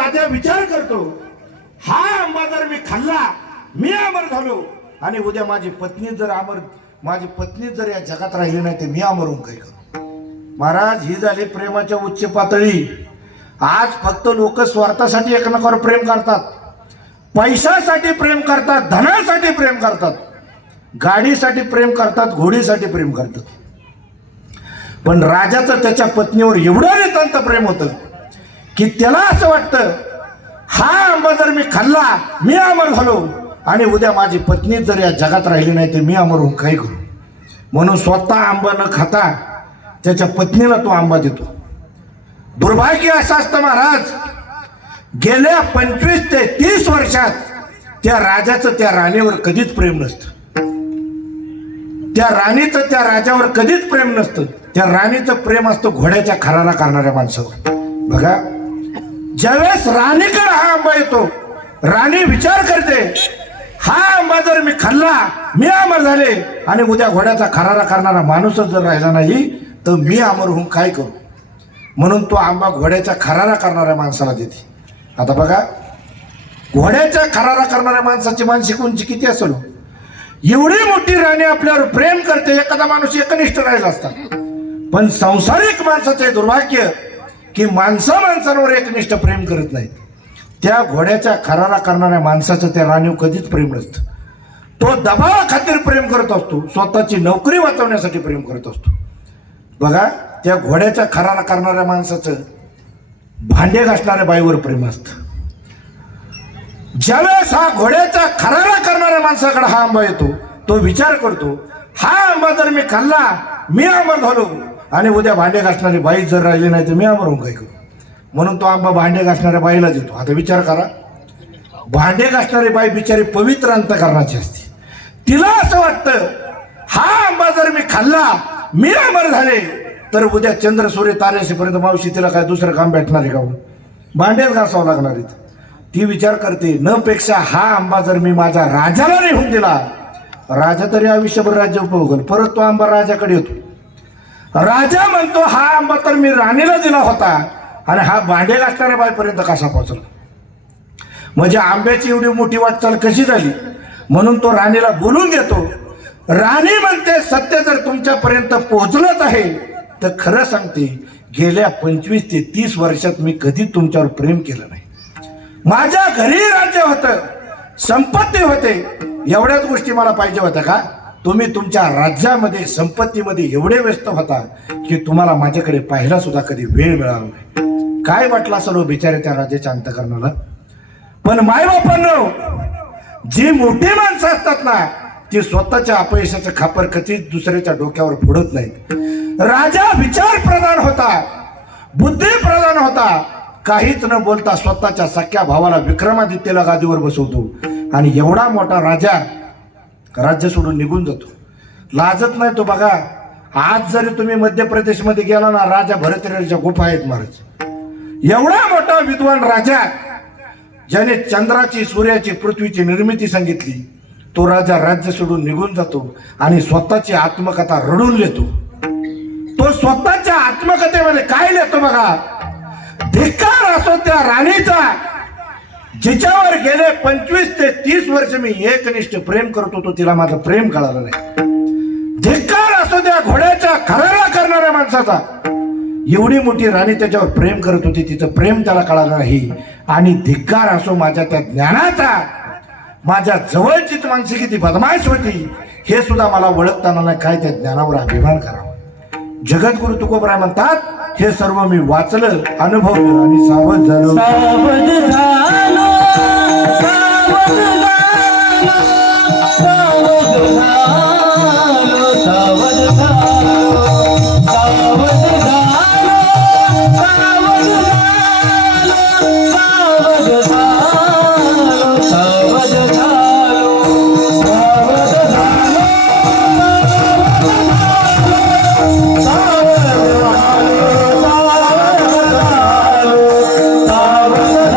राजा विचार करतो, हा आंबा जर मी खाल्ला मी अमर झालो आणि उद्या माझी पत्नी जर या जगात राहिली नाही तर मी अमर होऊन काय करू. महाराज, ही झाली प्रेमाच्या उच्च पातळी. आज फक्त लोक स्वार्थासाठी एकमेकावर प्रेम करतात, पैशासाठी प्रेम करतात, धनासाठी प्रेम करतात, गाडीसाठी प्रेम करतात, घोडीसाठी प्रेम करतात. पण राजाचं त्याच्या पत्नीवर एवढं नितांत प्रेम होतं की त्याला असं वाटतं, हा आंबा जर मी खाल्ला मी अमर झालो आणि उद्या माझी पत्नी जर या जगात राहिली नाही तर मी अमर होऊन काय करू. म्हणून स्वतः आंबा न खाता त्याच्या पत्नीला तो आंबा देतो. दुर्भाग्य असं असतं महाराज, गेल्या 25 ते 30 वर्षात त्या राजाचं त्या राणीवर कधीच प्रेम नसतं, त्या राणीचं त्या राजावर कधीच प्रेम नसतं. त्या राणीचं प्रेम असतं घोड्याच्या खरारा करणाऱ्या माणसावर. बघा, ज्यावेळेस राणीकडे हा आंबा येतो, राणी विचार करते, हा आंबा जर मी खाल्ला मी अमर झाले आणि उद्या घोड्याचा खरारा करणारा माणूसच जर राहिला नाही तर मी अमर होऊन काय करू. म्हणून तो आंबा घोड्याच्या खरारा करणाऱ्या माणसाला देते. आता बघा, घोड्याच्या खरारा करणाऱ्या माणसाची मानसिक उंची किती असेल. एवढी मोठी राणी आपल्यावर प्रेम करते, एखादा माणूस एकनिष्ठ राहिला असता. पण संसारिक माणसाचे दुर्भाग्य की माणसांवर एकनिष्ठ प्रेम करत नाहीत. त्या घोड्याच्या खरारा करणाऱ्या माणसाचं त्या राणीवर कधीच प्रेम नसतं. तो दबावाखातीर प्रेम करत असतो, स्वतःची नोकरी वाचवण्यासाठी प्रेम करत असतो. बघा, त्या घोड्याच्या खरारा करणाऱ्या माणसाचं भांडे घासणाऱ्या बाईवर प्रेम असतं. ज्यावेळेस हा घोड्याच्या खरारा करणाऱ्या माणसाकडे हा आंबा येतो, तो विचार करतो, हा आंबा जर मी खाल्ला मी अमर झालो आणि उद्या भांडे घासणारी बाई जर राहिली नाही तर मी अमर होऊन काय करू. म्हणून तो आंबा भांडे घासणाऱ्या बाईला देतो. आता विचार करा, भांडे घासणारी बाई बिचारी पवित्र अंतःकरणाची असते. तिला असं वाटतं, हा आंबा जर मी खाल्ला मी अमर झाले तर उद्या चंद्र सूर्य तारेपर्यंत मावशी तिला काय दुसरं काम भेटणार आहे का, भांडेच घासावं लागणार आहेत. ती विचार करते, न पेक्षा हा आंबा जर मी माझ्या राजाला नेऊन दिला, राजा तरी आयुष्यभर राज्य उपभोगल. परत तो आंबा राजाकडे येतो. राजा म्हणतो, हा आंबा तर मी राणीला दिला होता आणि हा भांडे घासणाऱ्या बाईपर्यंत कसा पोहोचला. म्हणजे आंब्याची एवढी मोठी वाटचाल कशी झाली. म्हणून तो राणीला बोलून घेतो. राणी म्हणते, सत्य जर तुमच्यापर्यंत पोहोचलंच आहे तर खरं सांगते, गेल्या 25 ते 30 वर्षात मी कधी तुमच्यावर प्रेम केलं नाही. माझ्या घरी राज्य होतं, संपत्ती होते, एवढ्याच गोष्टी मला पाहिजे होत्या का. तुम्ही तुमच्या राज्यामध्ये संपत्तीमध्ये एवढे व्यस्त होता की तुम्हाला माझ्याकडे पाहायला सुद्धा कधी वेळ मिळाला नाही. काय वाटलं सर्व बिचारे त्या राजाच्या अंतःकरणाला. पण मायबापांनो, जी मोठी माणसं असतात ना, ती स्वतःच्या अपयशाचं खापर कधीच दुसऱ्याच्या डोक्यावर फोडत नाहीत. राजा विचार प्रधान होता, बुद्धी प्रधान होता. काहीच न बोलता स्वतःच्या सख्या भावाला विक्रमादित्यला गादीवर बसवतो आणि एवढा मोठा राजा राज्य सोडून निघून जातो. लाजत नाही तो. बघा, आज जरी तुम्ही मध्य प्रदेशमध्ये गेला ना, राजा भरतरीच्या गुफा आहेत महाराज. एवढा मोठा विद्वान राजा, ज्याने चंद्राची, सूर्याची, पृथ्वीची निर्मिती सांगितली, तो राजा राज्य सोडून निघून जातो आणि स्वतःची आत्मकथा रडून लिहितो. तो स्वतःच्या आत्मकथेमध्ये काय लिहितो बघा, धिक्कार असो त्या राणीचा, जिच्यावर गेले 25 ते 30 वर्ष मी एकनिष्ठ प्रेम करत होतो, तिला माझं प्रेम कळालं नाही. धिक्कार असो त्या घोड्याच्या खरारा करणाऱ्या माणसाचा, एवढी मोठी राणी त्याच्यावर प्रेम करत होती, तिचं प्रेम त्याला कळालं नाही. आणि धिक्कार असो माझ्या त्या ज्ञानाचा, माझ्या जवळचीच माणसे किती बदमाश होती हे सुद्धा मला ओळखताना नाही. काय त्या ज्ञानावर अभिमान करावा. जगद्गुरु तुकोबराय म्हणतात, हे सर्व मी वाचलं, अनुभवलं आणि सावध झालो. सावध झालो, सावध झालो, सावध झालो, सावध झालो, सावध झालो, सावध झालो, सावध झालो, सावध झालो, सावध झालो, सावध झालो, सावध झालो.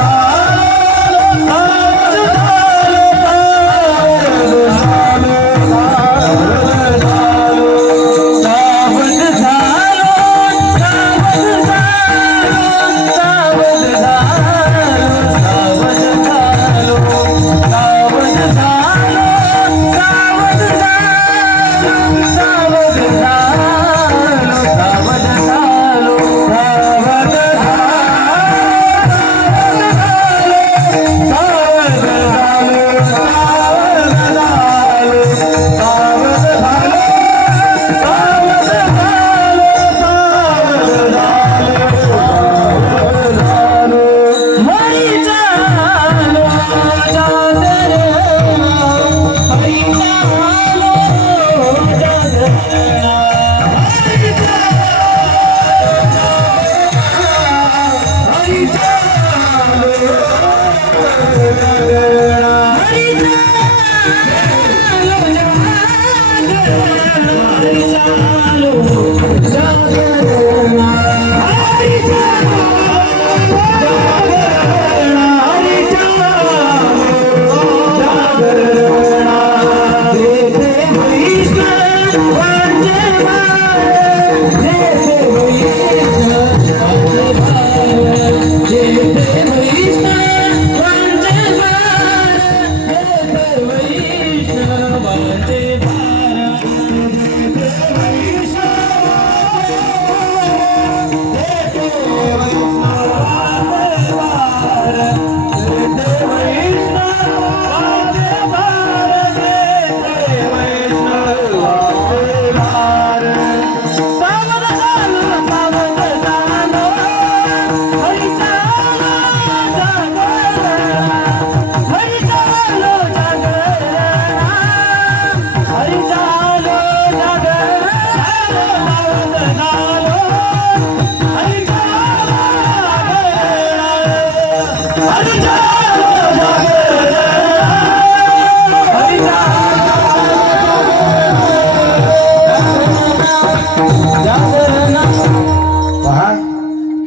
पहा,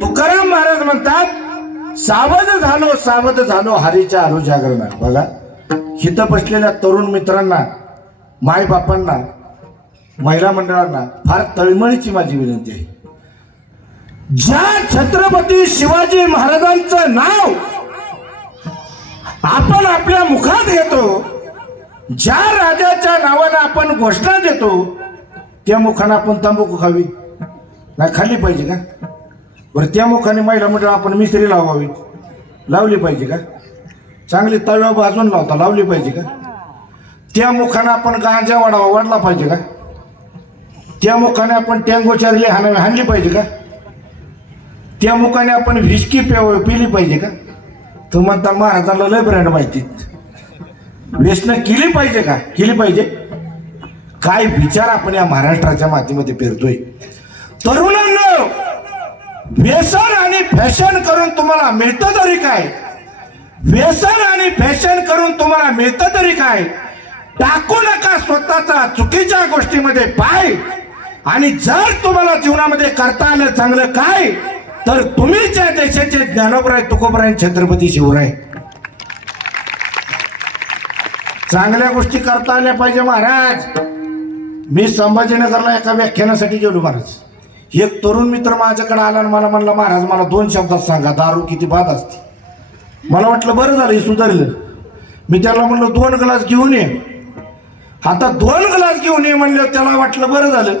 तुकाराम महाराज म्हणतात सावध झालो हरीच्या अनुजागरणात. बघा, हिथं बसलेल्या तरुण मित्रांना, माय बापांना, महिला मंडळांना फार तळमळीची माझी विनंती आहे. ज्या छत्रपती शिवाजी महाराजांचं नाव आपण आपल्या मुखात घेतो, ज्या राजाच्या नावानं आपण घोषणा देतो, त्या मुखानं आपण तंबाखू खावी नाही खाल्ली पाहिजे का? बरं, त्या मुखाने महिला मंडळ आपण मिस्त्री लावावी, लावली पाहिजे का? चांगली तव्या भाजून लावली पाहिजे का? त्या मुखाने आपण गांजा वाढला पाहिजे का? त्या मुखाने आपण टँगो चारली हाणली पाहिजे का? त्या मुखाने आपण व्हिस्की पिली पाहिजे का? तो म्हणता महाराजांना लय ब्रँड माहिती, व्यसनं केली पाहिजे का? केली पाहिजे. काय विचार आपण या महाराष्ट्राच्या मातीमध्ये पेरतोय. तरुणांनो, व्यसन आणि फॅशन करून तुम्हाला मिळतं तरी काय? व्यसन आणि फॅशन करून तुम्हाला मिळतं तरी काय? टाकू नका स्वतःचा चुकीच्या गोष्टीमध्ये पाय. आणि जर तुम्हाला जीवनामध्ये करता आलं चांगलं काय, तर तुम्ही ज्या देशाचे ज्ञानोबराय, तुकोबराय, छत्रपती शिवराय, चांगल्या गोष्टी करता आल्या पाहिजे. महाराज, मी संभाजीनगरला एका व्याख्यानासाठी गेलो. महाराज, एक तरुण मित्र माझ्याकडे आला आणि मला म्हणला, महाराज मला 2 शब्दात सांगा दारू किती बाद असते. मला वाटलं बरं झालं हे सुधारलं. मी त्याला म्हणलं 2 ग्लास घेऊन ये. आता 2 ग्लास घेऊन ये म्हणलं, त्याला वाटलं बरं झालं.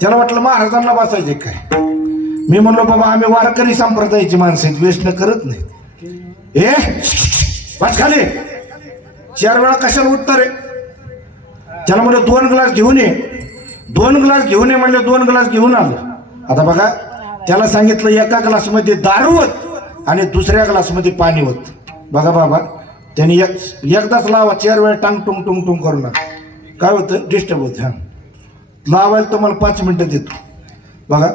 त्याला वाटलं महाराजांना बसायचे काय. मी म्हणलो बाबा आम्ही वारकरी संप्रदायाची माणसं आहेत, व्यसन करत नाही. ए बस खाली, 4 वेळा कशाला उठतं रे? त्याला म्हणलं 2 ग्लास घेऊन ये. 2 ग्लास घेऊन ये म्हणले, 2 ग्लास घेऊन आलो. आता बघा, त्याला सांगितलं एका ग्लासमध्ये दारू होत आणि दुसऱ्या ग्लासमध्ये पाणी होत. बघा बाबा, त्यांनी एकदाच लावा, 4 वेळा टांग टुंग टुंग टुंग करू नका. काय होतं? डिस्टर्ब होतं. हा, लावायला तुम्हाला 5 मिनिटं देतो. बघा,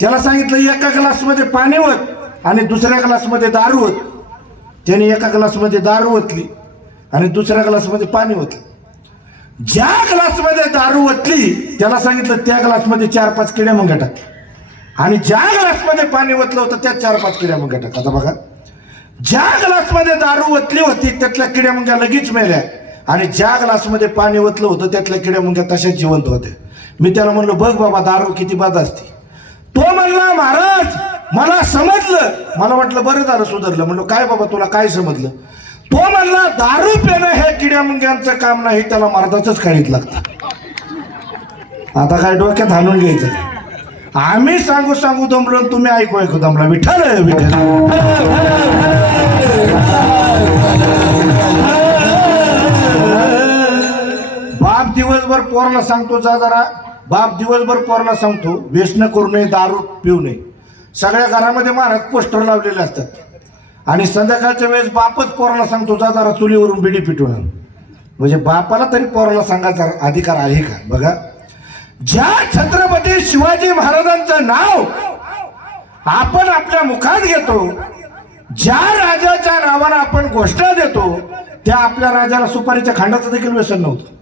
त्याला सांगितलं एका ग्लासमध्ये पाणी होत आणि दुसऱ्या ग्लासमध्ये दारू होत. त्याने एका ग्लासमध्ये दारू ओतली आणि दुसऱ्या ग्लासमध्ये पाणी ओतलं. ज्या ग्लासमध्ये दारू ओतली त्याला सांगितलं त्या ग्लासमध्ये 4-5 किड्या मुंग्या टाक, आणि ज्या ग्लासमध्ये पाणी ओतलं होतं त्यात 4-5 किड्या मुंग्या टाक. आता बघा, ज्या ग्लासमध्ये दारू ओतली होती त्यातल्या किड्या मुंग्या लगेच मेल्या, आणि ज्या ग्लासमध्ये पाणी ओतलं होतं त्यातल्या किड्या मुंग्या तशाच जिवंत होत्या. मी त्याला म्हणलो बघ बाबा दारू किती बाद असते. तो म्हणला महाराज मला समजलं. मला वाटलं बरं झालं सुधारलं. म्हणलो काय बाबा तुला काय समजलं? तो म्हणला दारू पिणं हे किड्या मुंग्यांचं काम नाही, त्याला मर्दाचंच काळीत लागतं. आता काय डोक्यात हाणून घ्यायचं? आम्ही सांगू दमलो, तुम्ही ऐकू दमला. विठ्ठल विठ्ठल. बाप दिवसभर पोराला सांगतो जा जरा, बाप दिवसभर पोराला सांगतो व्यसन करू नये, दारू पिऊ नये. सगळ्या घरामध्ये महाराज पोस्टर लावलेले असतात, आणि संध्याकाळच्या वेळेस बापच पोराला सांगतो जा जरा चुलीवरून बिडी पिटून. म्हणजे बापाला तरी पोराला सांगायचा अधिकार आहे का? बघा, ज्या छत्रपती शिवाजी महाराजांचं नाव आपण आपल्या मुखात घेतो, ज्या राजाच्या नावानं आपण घोषणा देतो, त्या आपल्या राजाला सुपारीच्या खांडाचं देखील व्यसन नव्हतं.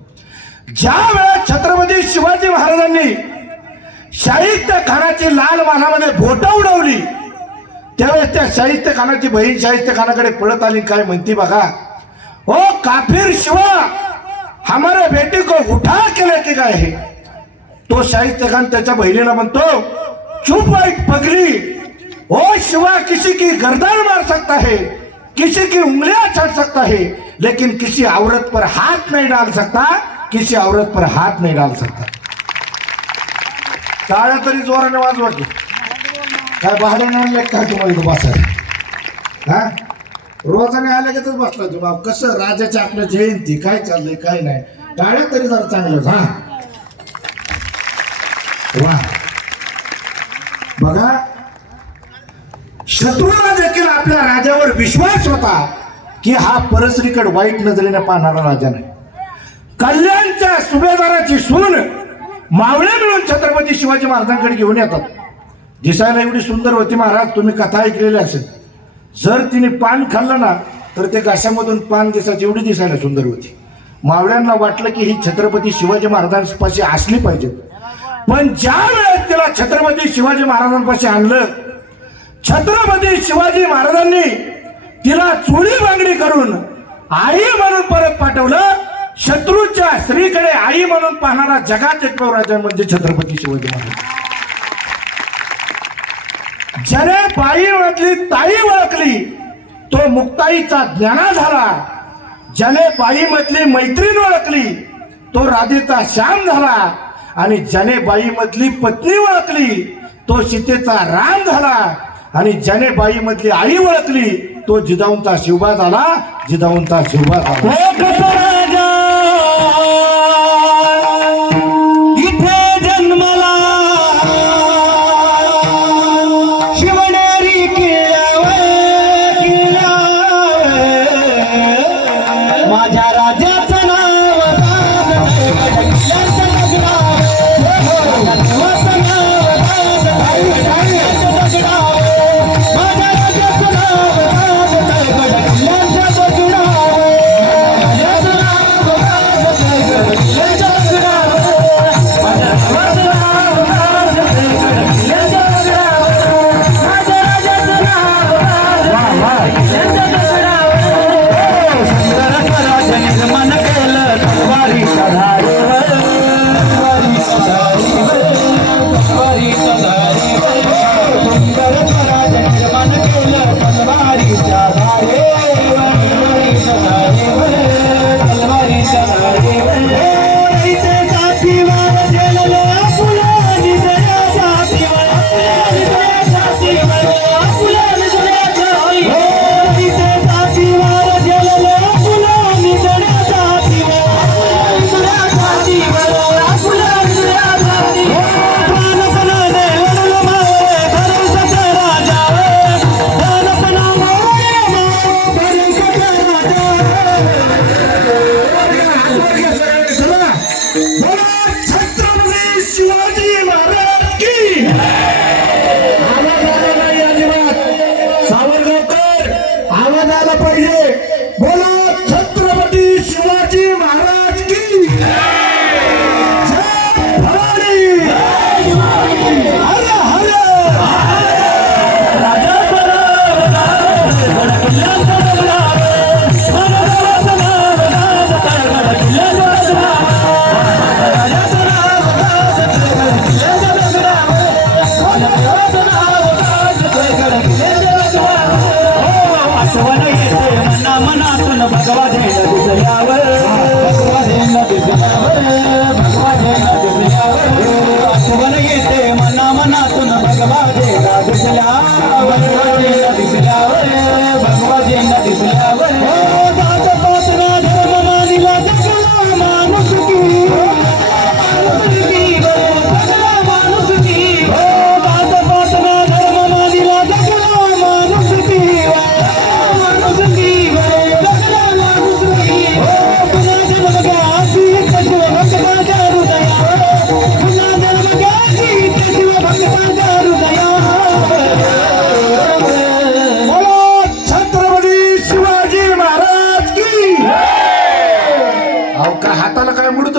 ज्या वेळेस छत्रपती शिवाजी महाराजांनी शाहिस्ते खानाची लाल मानामध्ये बोटं उडवली, त्यावेळेस त्या शाहिस्ते खानाची बहीण शाहिस्ते खानाकडे पळत आली. काय म्हणती बघा, ओ काफिर शिवा, हमारे बेटी को उठा के लेके गए है. तो शाहिस्ते खान त्याच्या बहिणीला म्हणतो चुप वाईट पगली, ओ शिवा किसी की गर्दन मार सकता है, किसी की उंगलियां छाट सकता है, लेकिन किसी औरत पर हाथ नहीं डाल सकता, किसी औरत पर हाथ नहीं डाल सकता. टाळ्या तरी जोराने वाजवा की. काय भाड्याने आणले काय तुम्हाला इथं बसायला? हा, रोजाने आले की तर बसला तू बाप. कसं राजाच्या आपल्या जयंती काय चाललंय काय नाही, टाळ्या तरी जरा चांगलं. हा वा, बघा, शत्रूला देखील आपल्या राजावर विश्वास होता की हा परस्त्रीकडे वाईट नजरेने पाहणारा राजा नाही. कल्याणच्या सुभेदाराची सून मावळे मिळून छत्रपती शिवाजी महाराजांकडे घेऊन येतात. दिसायला एवढी सुंदर होती महाराज, तुम्ही कथा ऐकलेली असेल. जर तिने पान खाल्लं ना तर ते घासामधून पान दिसायची एवढी दिसायला सुंदर होती. मावळ्यांना वाटलं की ही छत्रपती शिवाजी महाराजांपाशी असली पाहिजे. पण ज्या वेळेस तिला छत्रपती शिवाजी महाराजांपाशी आणलं, छत्रपती शिवाजी महाराजांनी तिला चोळी बांगडी करून आई म्हणून परत पाठवलं. शत्रूच्या स्त्रीकडे आई म्हणून पाहणारा जगात एक राजा म्हणजे छत्रपती शिवाजी महाराज. ज्याने बाई मधली ताई ओळखली तो मुक्ताईचा ज्ञाना झाला. ज्याने बाई मधली मैत्रीण ओळखली तो राधेचा श्याम झाला. आणि ज्याने बाई मधली पत्नी ओळखली तो सीतेचा राम झाला. आणि ज्याने बाई मधली आई ओळखली तो जिजाऊंचा शिवबा झाला. जिजाऊंचा शिवबा झाला. राजा इथे जन्मला शिवनेरी किल्ल्यावर माझ्या राजाचं नाव किल्ल्याचं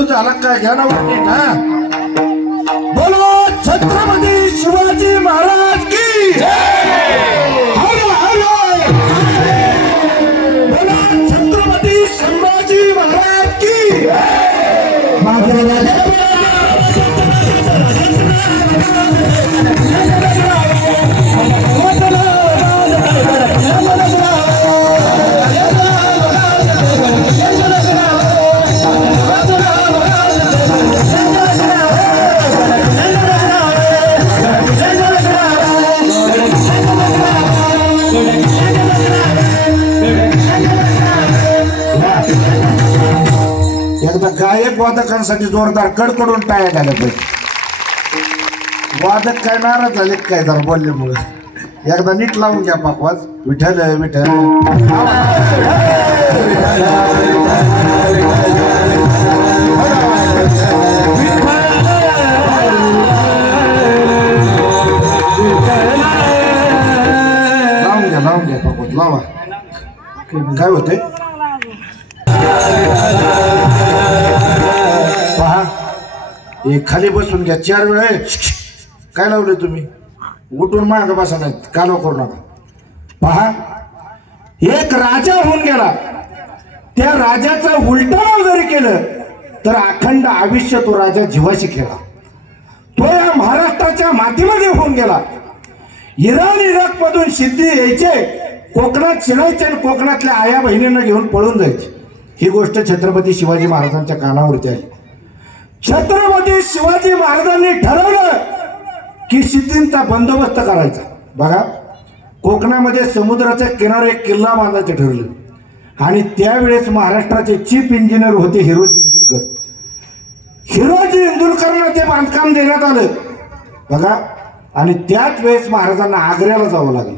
झाला काय घ्या ना हा. बोलो छत्रपती शिवाजी महाराज की हलो हलो. बोलो छत्रपती संभाजी महाराज की. एकदा गायक वादकांसाठी जोरदार कडकडून टाळ्या झाल्या पाहिजे. वादक काय नाराज झाले काय जरा बोलल्यामुळे. एकदा नीट लावून घ्या पाकवाज. विठ्ठल विठ्ठल लावून घ्या पाकवाज. काय होते पहा, हे खाली बसून घ्या 4 वेळा. काय लावले तुम्ही? उठून माग बसा, नाही कालवा करू नका. पहा, एक राजा होऊन गेला, त्या राजाचं उलटं जरी केलं तर अखंड आयुष्य तो राजा जीवाशी खेळला. तो या महाराष्ट्राच्या मातीमध्ये होऊन गेला. इराण इराक मधून सिद्धी यायचे, कोकणात शिरायचे आणि कोकणातल्या आया बहिणींना घेऊन पळून जायचे. ही गोष्ट छत्रपती शिवाजी महाराजांच्या कानावरती आली. छत्रपती शिवाजी महाराजांनी ठरवलं की सिद्धींचा बंदोबस्त करायचा. बघा, कोकणामध्ये समुद्राच्या किनारे एक किल्ला बांधायचं ठरलं आणि त्यावेळेस महाराष्ट्राचे चीफ इंजिनियर होते हिरोजी इंदुलकर. हिरोजी इंदुलकरला ते बांधकाम देण्यात आलं. बघा, आणि त्याच वेळेस महाराजांना आग्र्याला जावं लागलं.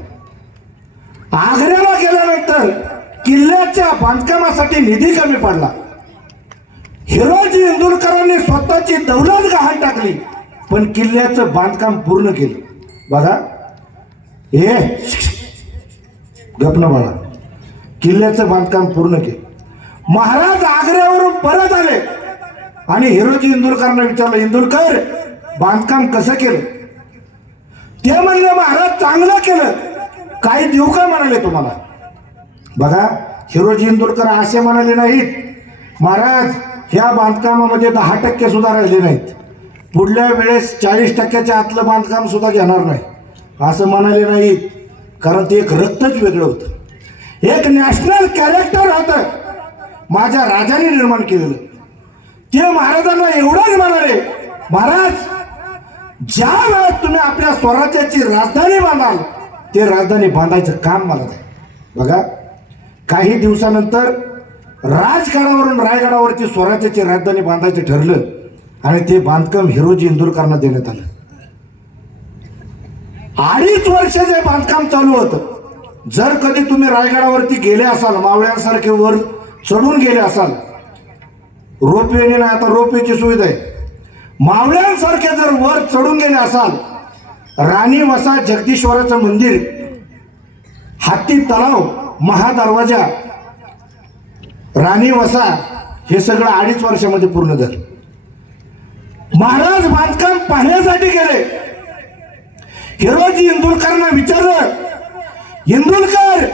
आग्र्याला गेल्यानंतर किल्ल्याच्या बांधकामासाठी निधी कमी पडला. हिरोजी इंदुलकरांनी स्वतःची दौलत गहाण टाकली, पण किल्ल्याचं बांधकाम पूर्ण केलं. बघा, हे गपन बाळा, किल्ल्याचं बांधकाम पूर्ण केलं. महाराज आग्र्यावरून परत आले आणि हिरोजी इंदुलकरांना विचारलं, इंदुलकर बांधकाम कसं केलं? ते म्हणले, महाराज चांगलं केलं. काही देऊ का म्हणाले तुम्हाला? बघा, हिरोजी इंदुलकर असे म्हणाले नाहीत, महाराज ह्या बांधकामामध्ये 10% सुद्धा राहिले नाहीत, पुढल्या वेळेस 40%च्या आतलं बांधकाम सुद्धा घेणार नाही असं म्हणाले नाहीत. कारण ते एक रक्तच वेगळं होतं, एक नॅशनल कॅरेक्टर होतं, माझ्या राजाने निर्माण केलेलं. ते महाराजांना एवढंच म्हणाले, महाराज ज्या वेळेस तुम्ही आपल्या स्वराज्याची राजधानी बांधाल, ते राजधानी बांधायचं काम मला द्या. बघा, काही दिवसानंतर राजगडावरून रायगडावरती स्वराज्याची राजधानी बांधायचं ठरलं आणि ते बांधकाम हिरोजी इंदुलकरांना देण्यात आलं. 2.5 वर्ष जे बांधकाम चालू होतं. जर कधी तुम्ही रायगडावरती गेले असाल, मावळ्यांसारखे वर चढून गेले असाल, रोपवेने ना, आता रोपवेची सुविधा आहे, मावळ्यांसारखे जर वर चढून गेले असाल, राणी वसा जगदीश्वराचं मंदिर, हाती तलाव, महादरवाजा, राणी वसा, हे सगळं 2.5 वर्षामध्ये पूर्ण झालं. महाराज बांधकाम पाहण्यासाठी गेले. हिरोजी इंदुलकरांना विचारलं, इंदुलकर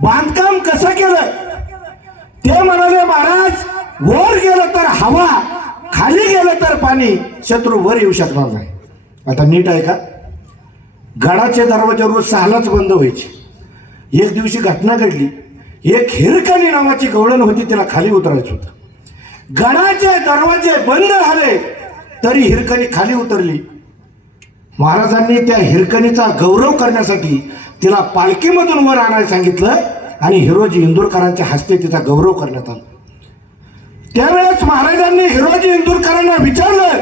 बांधकाम कसं केलं? ते म्हणाले, महाराज वर गेलं तर हवा, खाली गेलं तर पाणी, शत्रू वर येऊ शकणार नाही. आता नीट आहे का? गडाचे दरवाजे रोज 6लाच बंद व्हायचे. एक दिवशी घटना घडली, एक हिरकणी नावाची गवळण होती, तिला खाली उतरायचं होतं. गडाचे दरवाजे बंद झाले तरी हिरकणी खाली उतरली. महाराजांनी त्या हिरकणीचा गौरव करण्यासाठी तिला पालखीमधून वर आणायला सांगितलं आणि हिरोजी इंदुलकरांच्या हस्ते तिचा गौरव करण्यात आला. त्यावेळेस महाराजांनी हिरोजी इंदुलकरांना विचारलं,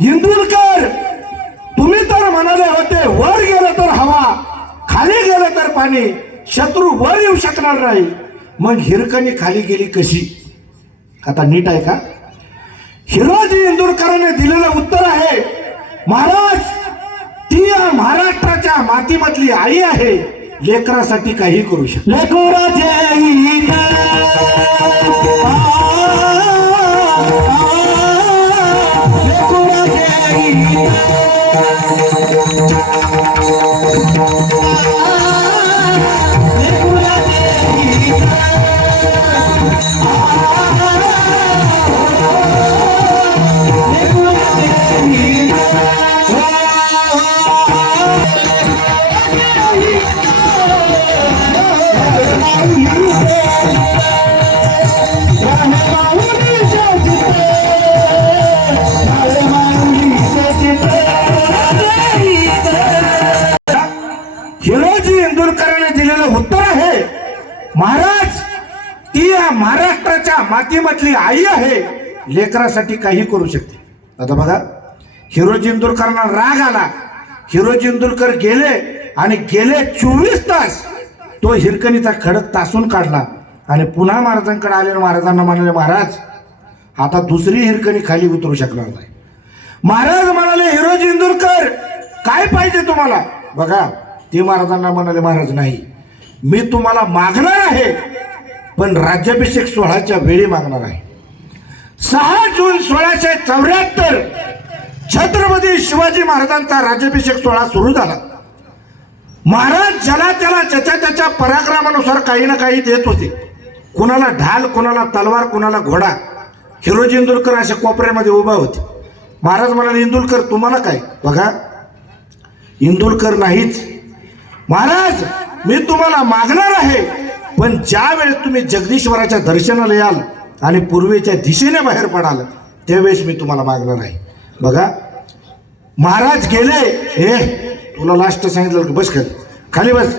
इंदुलकर तुम्ही तर म्हणाले होते वर गेलं तर हवा, खाली गेलं तर पाणी, शत्रू वर येऊ शकणार नाही, मग हिरकणी खाली गेली कशी? आता नीट आहे का? हिरोजी इंदुलकरांनी दिलेलं उत्तर आहे, महाराज ती या महाराष्ट्राच्या मातीमधली आई आहे, लेकरासाठी काही करू शकते. हिरोजी इंदुलकरांनी दिलेलं उत्तर आहे, महाराज ती या महाराष्ट्राच्या मातीमधली आई आहे, लेकरासाठी काही करू शकते. आता बघा, हिरोजी इंदुलकरांना राग आला. हिरोजी इंदुलकर गेले आणि गेले 24 तास तो हिरकणीचा खडक तासून काढला आणि पुन्हा महाराजांकडे आले. महाराजांना म्हणाले, महाराज आता दुसरी हिरकणी खाली उतरू शकणार नाही. महाराज म्हणाले, हिरोजी इंदुलकर काय पाहिजे तुम्हाला? बघा, ते महाराजांना म्हणाले, महाराज नाही, मी तुम्हाला मागणार आहे, पण राज्याभिषेक सोहळ्याच्या वेळी मागणार आहे. 6 जून 1674 छत्रपती शिवाजी महाराजांचा राज्याभिषेक सोहळा सुरू झाला. महाराज ज्याला त्याला ज्याच्या त्याच्या पराक्रमानुसार काही ना काही देत होते. कुणाला ढाल, कुणाला तलवार, कुणाला घोडा. हिरोजी इंदुलकर अशा कोपऱ्यामध्ये उभा होते. महाराज म्हणाले, इंदुलकर तुम्हाला काय? बघा, इंदुलकर नाहीच. महाराज मी तुम्हाला मागणार आहे, पण ज्या वेळेस तुम्ही जगदीश्वराच्या दर्शनाला याल आणि पूर्वेच्या दिशेने बाहेर पडाल त्यावेळेस मी तुम्हाला मागणार आहे. बघा महाराज गेले. हे तुला लास्ट सांगितलं की बस खाली बस.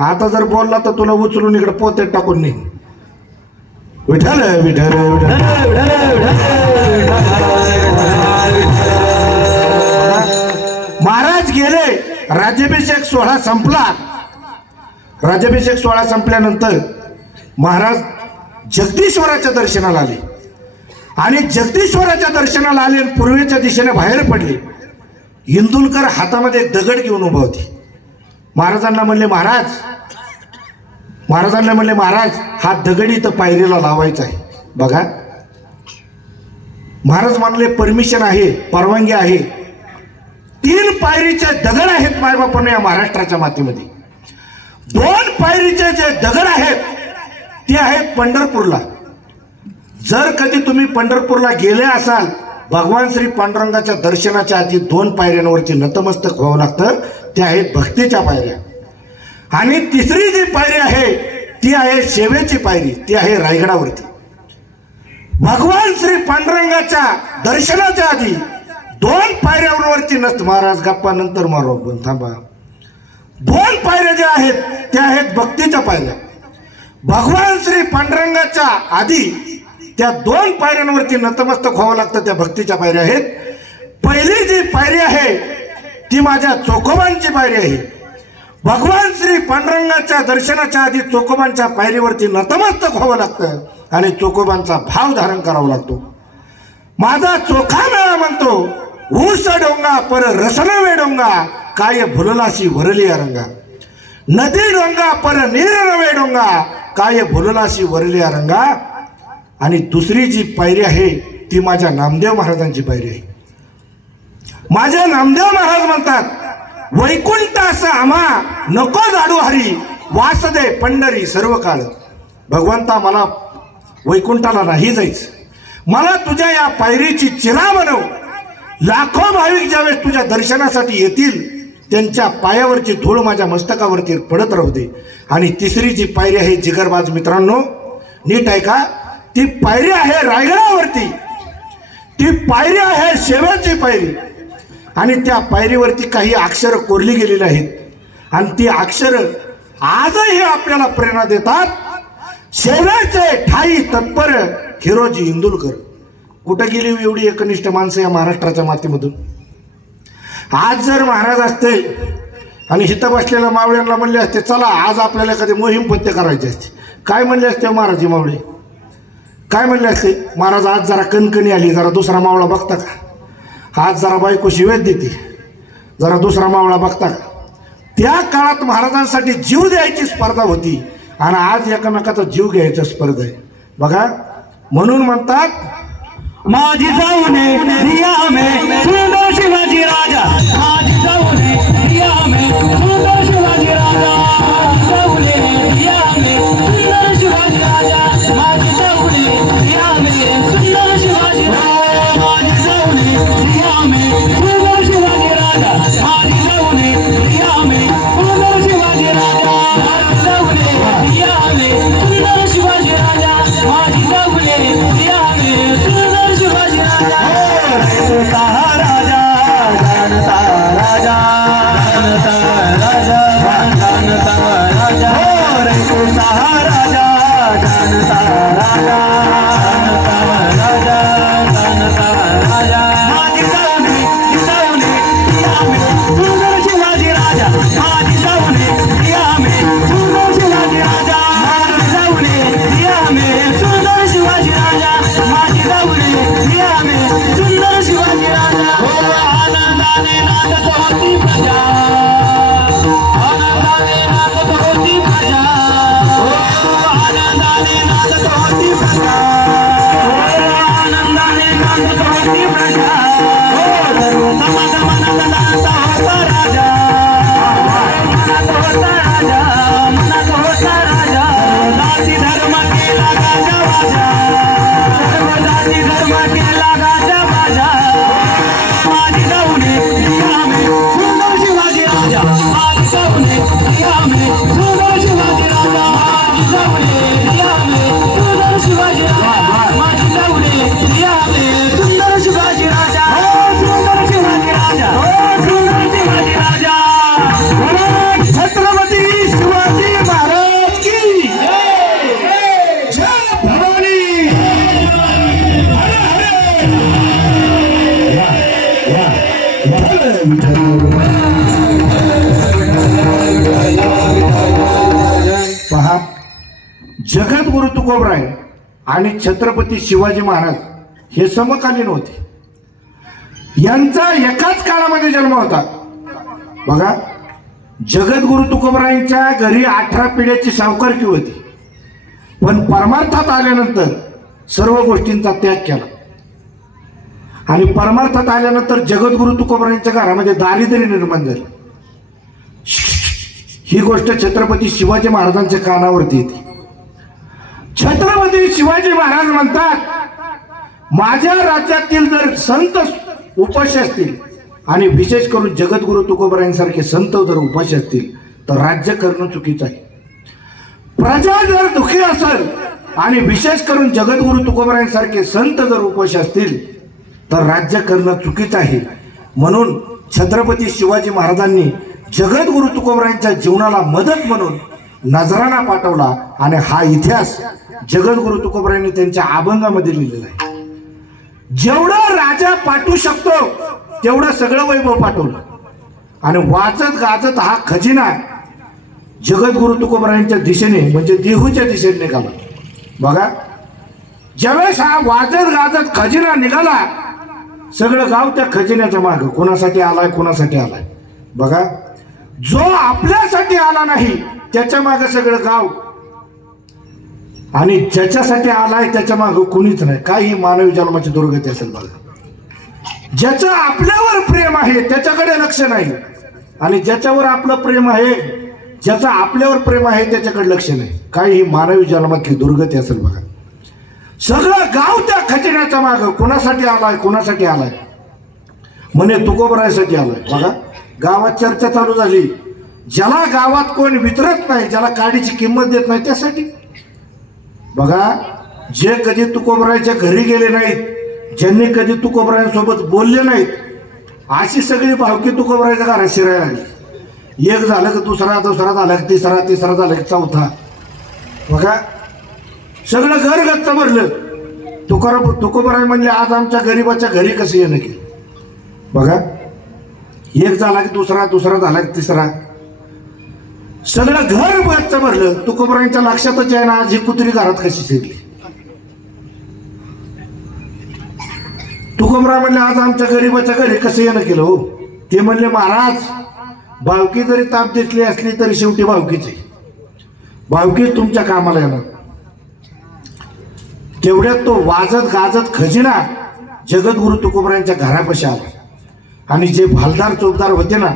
आता जर बोलला तर तुला उचलून इकडे पोत्यात टाकून नाही. विठ्ठल विठ्ठल महाराज गेले. राज्याभिषेक सोहळा संपला. राज्याभिषेक सोहळा संपल्यानंतर महाराज जगदीश्वराच्या दर्शनाला आले आणि जगदीश्वराच्या दर्शनाला आले आणि पूर्वेच्या दिशेने बाहेर पडले. इंदुलकर हातामध्ये एक दगड घेऊन उभा होते. महाराजांना म्हणले महाराज हा दगड इथं पायरीला लावायचा आहे. बघा महाराज म्हणले परमिशन आहे, परवानगी आहे. 3 पायरीचे दगड आहेत मायबापाने या महाराष्ट्राच्या मातीमध्ये. 2 पायरीचे जे दगड आहेत ते आहेत पंढरपूरला. जर कधी तुम्ही पंढरपूरला गेले असाल, भगवान श्री पांडुरंगाच्या दर्शनाच्या आधी 2 पायऱ्यांवरती नतमस्तक व्हावं लागतं. त्या आहेत भक्तीच्या पायऱ्या. आणि तिसरी जी पायरी आहे ती आहे सेवेची पायरी. ती आहे रायगडावरती. भगवान श्री पांडुरंगाच्या दर्शनाच्या आधी 2 पायऱ्यांवरती नसतं. महाराज गप्पा नंतर मारो, पण थांबा. 2 पायऱ्या ज्या आहेत त्या आहेत भक्तीच्या पायऱ्या. भगवान श्री पांडुरंगाच्या आधी त्या 2 पायऱ्यांवरती नतमस्तक व्हावं लागतं. त्या भक्तीच्या पायऱ्या आहेत. पहिली जी पायरी आहे ती माझ्या चोखोबांची पायरी आहे. भगवान श्री पांडुरंगाच्या दर्शनाच्या आधी चोखोबांच्या पायरीवरती नतमस्तक व्हावं लागतं आणि चोखोबांचा भाव धारण करावा लागतो. माझा चोखा मेळा म्हणतो, ऊस डोंगा पर रसन वे डोंगा, काय भुललाशी वरली रंगा. नदी डोंगा पर नीर नवे डोंगा, काय भुललाशी वरली रंगा. आणि दुसरी जी पायरी आहे ती माझ्या नामदेव महाराजांची पायरी आहे. माझे नामदेव महाराज म्हणतात, वैकुंठ असं आम्हा नको जाडू हरी, वास दे पंढरी सर्व काळ. भगवंता मला वैकुंठाला नाही जायचं, मला तुझ्या या पायरीची चिरा बनव. लाखो भाविक ज्यावेळेस तुझ्या दर्शनासाठी येतील त्यांच्या पायावरची धूळ माझ्या मस्तकावरती पडत राहू दे. आणि तिसरी जी पायरी आहे जिगरबाज मित्रांनो, नीट ऐका, ती पायरी आहे रायगडावरती. ती पायरी आहे सेवेची पायरी. आणि त्या पायरीवरती काही अक्षर कोरली गेलेली आहेत आणि ती अक्षर आजही आपल्याला प्रेरणा देतात. सेवेचे ठाई तत्पर हिरोजी इंदुलकर. कुठं गेली एवढी एकनिष्ठ माणसं या महाराष्ट्राच्या मातीमधून? आज जर महाराज असते आणि हिथं बसलेल्या मावळ्यांना म्हणले असते, चला आज आपल्याला एखादी मोहीम पत्ते करायची असते, काय म्हणले असते महाराजी मावळे? काय म्हणले असते? महाराज आज जरा कणकणी आली, जरा दुसरा मावळा बघता का? आज जरा बायको शिवेत देते, जरा दुसरा मावळा बघता का? त्या काळात महाराजांसाठी जीव द्यायची स्पर्धा होती आणि आज एकमेकाचा जीव घ्यायचा स्पर्धा आहे. बघा म्हणून म्हणतात, माझी जाऊने रिया में सुंदर शिवाजी राजा, माझी जाऊने रिया में सुंदर शिवाजी राजा, माझी जाऊने रिया में सुंदर शिवाजी राजा, माझी जाऊने रिया में सुंदर शिवाजी राजा, माझी जाऊने रिया में सुंदर शिवाजी राजा, माझी जाऊने रिया में सुंदर शिवाजी राजा, माझी जाऊने रिया में सुंदर शिवाजी राजा, माझी जाऊने रिया में सुंदर शिवाजी राजा. राजा जानता जगद्गुरु तुकोबराय आणि छत्रपती शिवाजी महाराज हे समकालीन होते. यांचा एकाच काळामध्ये जन्म होता. बघा, जगद्गुरु तुकोबरायांच्या घरी 18 पिढ्याची सावकारकी होती, पण परमार्थात आल्यानंतर सर्व गोष्टींचा त्याग केला. आणि परमार्थात आल्यानंतर जगद्गुरु तुकोबरायांच्या घरामध्ये दारिद्र्य निर्माण झालं. ही गोष्ट छत्रपती शिवाजी महाराजांच्या कानावरती येते. छत्रपती शिवाजी महाराज म्हणतात, माझ्या राज्यातील जर संत उपाशी असतील आणि विशेष करून जगद्गुरु तुकोबरायांसारखे संत जर उपाशी असतील तर राज्य करणं चुकीचं आहे. प्रजा जर दुःखी असेल आणि विशेष करून जगद्गुरु तुकोबरायांसारखे संत जर उपाशी असतील तर राज्य करणं चुकीचं आहे. म्हणून छत्रपती शिवाजी महाराजांनी जगद्गुरु तुकोबरायांच्या जीवनाला मदत म्हणून नजराणा पाठवला आणि हा इतिहास जगद्गुरु तुकोबरायांनी त्यांच्या अभंगामध्ये लिहिलेला आहे. जेवढं राजा पाठवू शकतो तेवढं सगळं वैभव पाठवलं आणि वाजत गाजत हा खजिना जगद्गुरु तुकोबरायांच्या दिशेने म्हणजे देहूच्या दिशेने निघाला. बघा, ज्यावेळेस हा वाजत गाजत खजिना निघाला, सगळं गाव त्या खजिन्याच्या मागं कोणासाठी आलाय कोणासाठी आलाय. बघा, जो आपल्यासाठी आला नाही त्याच्या मागं सगळं गाव आणि ज्याच्यासाठी आलाय त्याच्या मागं कुणीच नाही. काही मानवी जन्माची दुर्गती असेल. बघा, ज्याचं आपल्यावर प्रेम आहे त्याच्याकडे लक्ष नाही आणि ज्याच्यावर आपलं प्रेम आहे, ज्याचं आपल्यावर प्रेम आहे त्याच्याकडे लक्ष नाही. काही मानवी जन्मातली दुर्गती असेल. बघा, सगळं गाव त्या खजिन्याच्या मागं कोणासाठी आलाय कोणासाठी आलाय म्हणे तुकोबरायासाठी आलाय. बघा, गावात चर्चा चालू झाली. ज्याला गावात कोण विचारत नाही, ज्याला काडीची किंमत देत नाही त्यासाठी. बघा, जे कधी तुकोबरायाच्या घरी गेले नाहीत, ज्यांनी कधी तुकोबरायांसोबत बोलले नाहीत, अशी सगळी भावकी तुकोबरायाच्या घरात शिरायला लागली. एक झालं की दुसरा, दुसरा झाला की तिसरा, तिसरा झाला की चौथा. बघा, सगळं घर गच्च भरलं. तुकोबराय म्हणले, आज आमच्या गरीबाच्या घरी कसं येणं की. बघा, एक झाला की दुसरा, दुसरा झाला की तिसरा, सगळं घर गच्च भरलं. तुकोबरायांच्या लक्षातच आहे ना, आज ही कुत्री घरात कशी शिरली. तुकोबराय म्हणले, आज आमच्या गरीबाच्या घरी कसं येणं केलं हो. ते म्हणले, महाराज, भावकी जरी ताप दिसली असली तरी शेवटी भावकीची भावकीच तुमच्या कामाला येणार. तेवढ्यात तो वाजत गाजत खजिना जगद्गुरु तुकोबरायांच्या घरापाशी आला आणि जे भालदार चौकदार होते ना,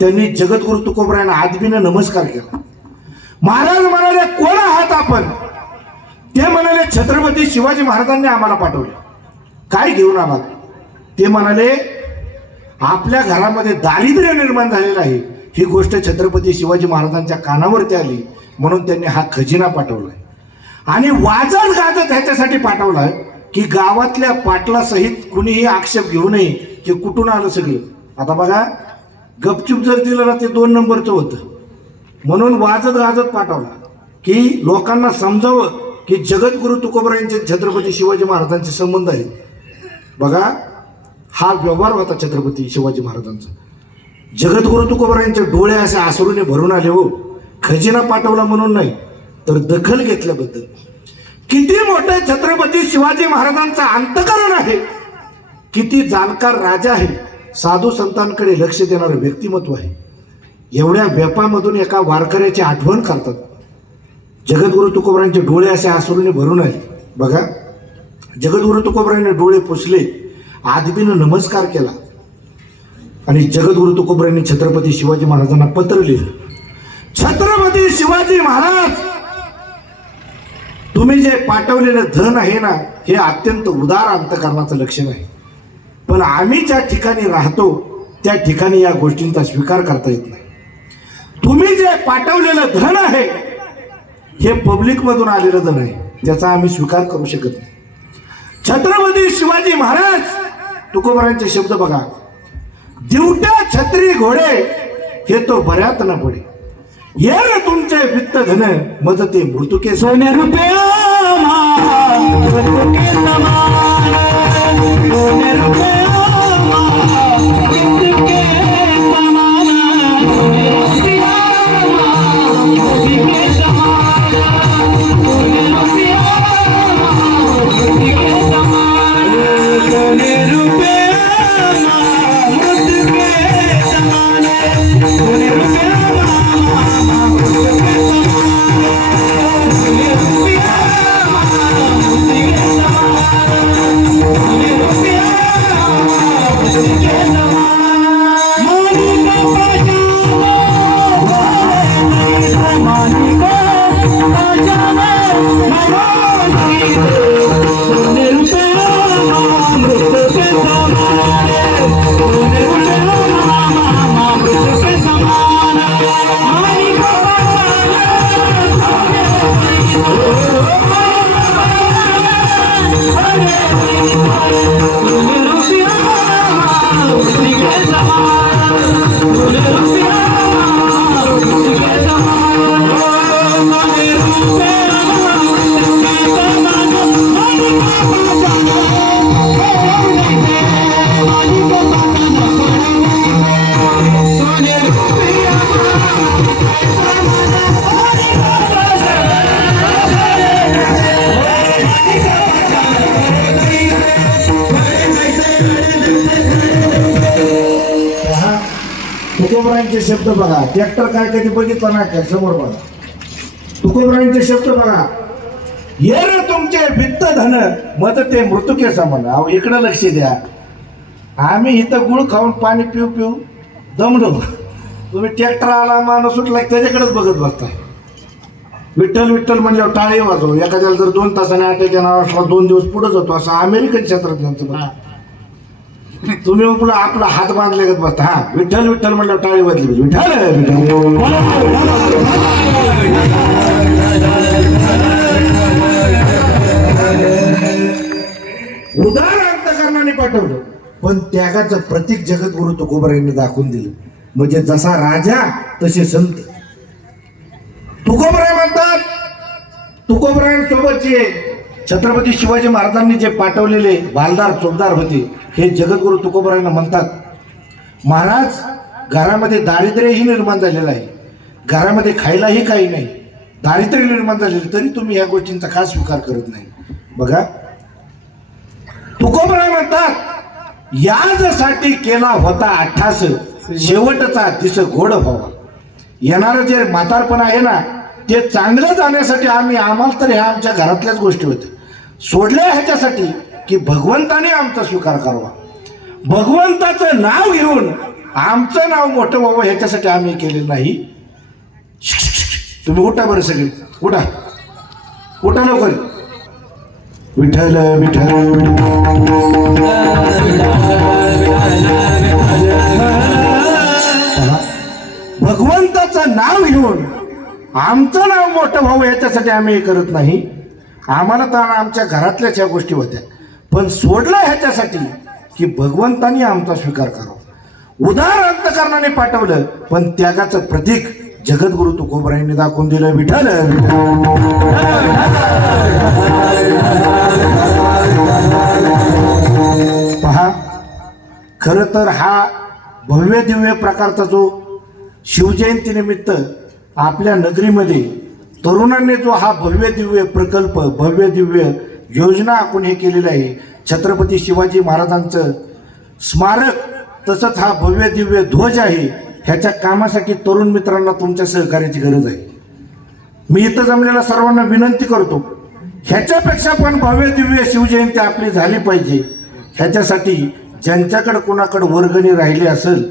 त्यांनी जगद्गुरु तुकोबरायांना आदबीनं नमस्कार केला. महाराज म्हणाले, कोण आहात आपण. ते म्हणाले, छत्रपती शिवाजी महाराजांनी आम्हाला पाठवले. काय घेऊन आलात. ते म्हणाले, आपल्या घरामध्ये दारिद्र्य निर्माण झालेलं आहे. ही गोष्ट छत्रपती शिवाजी महाराजांच्या कानावरती आली म्हणून त्यांनी हा खजिना पाठवलाय आणि वाजत गाजत ह्याच्यासाठी पाठवलाय की गावातल्या पाटलासहित कुणीही आक्षेप घेऊ नये की कुठून आलं सगळं. आता बघा, गपचूप जर दिलं ना ते 2 नंबरचं होतं. म्हणून वाजत गाजत पाठवला की लोकांना समजावं की जगद्गुरु तुकोबरायांचे छत्रपती शिवाजी महाराजांचे संबंध आहेत. बघा, हा व्यवहार होता छत्रपती शिवाजी महाराजांचा. जगद्गुरु तुकोबरायांचे डोळे असे आसरूने भरून आले हो. खजिना पाठवला म्हणून नाही, तर दखल घेतल्याबद्दल. किती मोठे छत्रपती शिवाजी महाराजांचा अंतःकरण आहे, किती जाणकार राजा आहे, साधू संतांकडे लक्ष देणारं व्यक्तिमत्व आहे. एवढ्या व्यापामधून एका वारकऱ्याची आठवण करतात. जगद्गुरु तुकोबरायांचे डोळे असे आसरूने भरून आले. बघा, जगद्गुरु तुकोबरायांनी डोळे पुसले, आदबीनं नमस्कार केला आणि जगद्गुरु तुकोबरायांनी छत्रपती शिवाजी महाराजांना पत्र लिहिलं. छत्रपती शिवाजी महाराज, तुम्ही जे पाठवलेलं धन आहे ना, हे अत्यंत उदार अंतःकरणाचं लक्षण आहे. पण आम्ही ज्या ठिकाणी राहतो त्या ठिकाणी या गोष्टींचा स्वीकार करता येत नाही. तुम्ही जे पाठवलेलं धन आहे हे पब्लिक मधून आलेलं धन आहे, त्याचा आम्ही स्वीकार करू शकत नाही. छत्रपती शिवाजी महाराज तुकोबरायांचे शब्द बघा, दिवट्या छत्री घोडे हे तो बऱ्यात न पडे, ये रे तुमचे वित्त धन मदते मृतुके सोने रुपया मृतुके समान, सोने रुपया मृतुके समान, सोने रुपया मृतुके समान, तुकोबरायांचे शब्द बघा. ट्रॅक्टर काय कधी बघितला नाही का? समोर बघा. तुकोबरायांचे शब्द बघा. ये रे तुमचे वित्त धन मत ते मृतुके समान. अहो इकडं लक्ष द्या. आम्ही इथं गुळ खाऊन पाणी पिऊ पिऊ दमलो. तुम्ही ट्रॅक्टर आला माणूस सुटला त्याच्याकडेच बघत बसता. विठ्ठल विठ्ठल म्हणल्यावर टाळी वाजव. एखाद्याला जर 2 तासाने अटॅक नाव असला 2 दिवस पुढे जातो असं अमेरिकन शास्त्रज्ञांचं बघा. तुम्ही आपला हात बांधले बसता. हा विठ्ठल विठ्ठल म्हणल्यावर टाळी वाजली. विठ्ठल उदार अंतकरणाने पाठवलं पण त्यागाचं प्रतीक जगद्गुरु तुकोबरायांनी दाखवून दिलं. म्हणजे जसा राजा तसे संत. तुकोबराय म्हणतात तुकोबरायांसोबतचे छत्रपती शिवाजी महाराजांनी जे पाठवलेले बालदार चोपदार होते हे जगद्गुरु तुकोबरायांना म्हणतात. महाराज घरामध्ये दारिद्र्यही निर्माण झालेलं आहे. घरामध्ये खायलाही काही नाही. दारिद्र्य निर्माण झालेलं तरी तुम्ही या गोष्टींचा का स्वीकार करत नाही. बघा तुकोबराय म्हणतात याजसाठी केला होता अठ्ठास शेवटचा दिस गोड व्हावा. येणारं जे म्हातारपण आहे ना ते चांगलं जाण्यासाठी आम्हाला तर ह्या आमच्या घरातल्याच गोष्टी होत्या सोडल्या ह्याच्यासाठी की भगवंताने आमचा स्वीकार करावा. भगवंताचं नाव घेऊन आमचं नाव मोठं व्हावं ह्याच्यासाठी आम्ही केलेलं नाही. तुम्ही उठा बरं सगळे. उठा उठा लवकर. विठ्ठल विठ्ठल भगवंताचं नाव घेऊन आमचं नाव मोठं व्हावं याच्यासाठी आम्ही हे करत नाही. आम्हाला तर आमच्या घरातल्याच ह्या गोष्टी होत्या पण सोडलं ह्याच्यासाठी की भगवंतानी आमचा स्वीकार करावा. उदार अंतकरणाने पाठवलं पण त्यागाचं प्रतीक जगद्गुरु तुकोबरायांनी दाखवून दिलं. विठ्ठल पहा खरं तर हा भव्य दिव्य प्रकारचा जो शिवजयंतीनिमित्त आपल्या नगरीमध्ये तरुणांनी जो हा भव्य दिव्य प्रकल्प भव्य दिव्य योजना आखून हे केलेलं आहे छत्रपती शिवाजी महाराजांचं स्मारक तसंच हा भव्य दिव्य ध्वज आहे. ह्याच्या कामासाठी तरुण मित्रांना तुमच्या सहकार्याची गरज आहे. मी इथं जमलेल्या सर्वांना विनंती करतो ह्याच्यापेक्षा पण भव्य दिव्य शिवजयंती आपली झाली पाहिजे. ह्याच्यासाठी ज्यांच्याकडे कोणाकडे वर्गणी राहिली असेल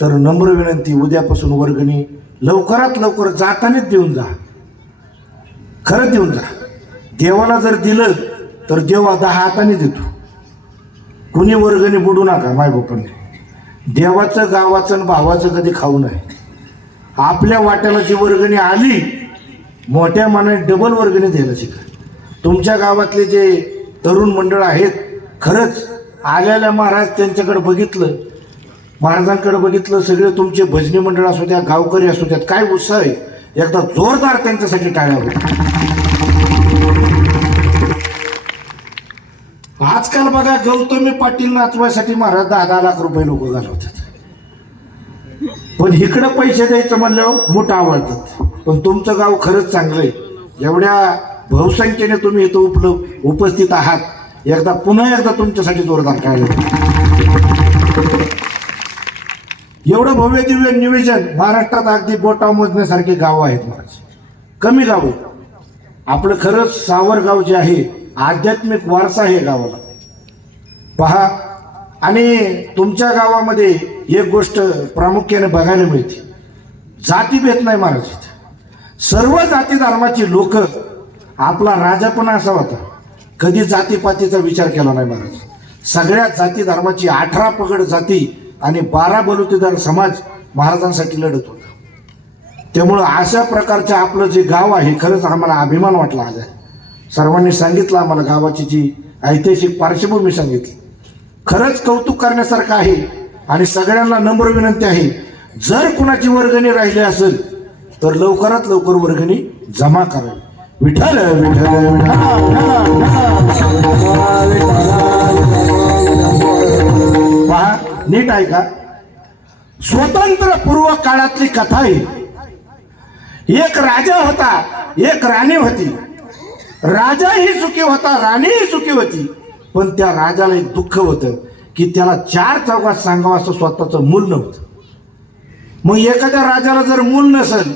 तर नम्र विनंती उद्यापासून वर्गणी लवकरात लवकर जातानेच देऊन जा. खरं देऊन जा. देवाला जर दिलं तर देव 10 हाताने देतो. कुणी वर्गणी बुडू नका मायबापांनी. देवाचं गावाचं आणि भावाचं कधी खाऊ नये. आपल्या वाट्याला जी वर्गणी आली मोठ्या मनाने डबल वर्गणी द्यायला शिका. तुमच्या गावातले जे तरुण मंडळ आहेत खरंच आलेल्या महाराज त्यांच्याकडे बघितलं महाराजांकडे बघितलं सगळे तुमचे भजनी मंडळ असू द्या गावकरी असू द्यात काय उत्साह आहे. एकदा जोरदार त्यांच्यासाठी टाळ्या होत्या. आजकाल बघा गौतमी पाटील नाचवायसाठी महाराज 10-10 लाख रुपये लोक घालवतात पण इकडं पैसे द्यायचं म्हणल्यावर मूठ आवडतात. पण तुमचं गाव खरंच चांगलं आहे. एवढ्या बहुसंख्येने तुम्ही इथं उपस्थित आहात. पुन्हा एकदा तुमच्यासाठी जोरदार टाळ्या. एवढं भव्य दिव्य नियोजन महाराष्ट्रात अगदी बोटाव मोजण्यासारखी गावं आहेत महाराज. कमी गाव आपलं खरंच सावरगाव जे आहे आध्यात्मिक वारसा आहे गावाला. पहा आणि तुमच्या गावामध्ये एक गोष्ट प्रामुख्याने बघायला मिळते जातीभेद नाही महाराज. सर्व जाती धर्माची लोक आपला राजा पण असा होता, कधी जातीपातीचा विचार केला नाही महाराज. सगळ्या जाती धर्माची 18 पगड जाती आणि 12 बलुतेदार समाज महाराजांसाठी लढत होता. त्यामुळं अशा प्रकारचं आपलं जे गाव आहे, खरंच आम्हाला अभिमान वाटला. आज सर्वांनी सांगितलं आम्हाला गावाची जी ऐतिहासिक पार्श्वभूमी सांगितली. खरंच कौतुक करण्यासारखं आहे. आणि सगळ्यांना नम्र विनंती आहे, जर कुणाची वर्गणी राहिली असेल तर लवकरात लवकर वर्गणी जमा करावी. विठ्ठल विठ्ठल पहा नीट आहे का. स्वतंत्र पूर्व काळातली कथा आहे. एक राजा होता, एक राणी होती. राजाही सुखी होता, राणीही सुखी होती. पण त्या राजाला एक दुःख होतं की त्याला 4 चौघात सांगावं असं स्वतःचं मूल नव्हतं. मग एखाद्या राजाला जर मूल नसेल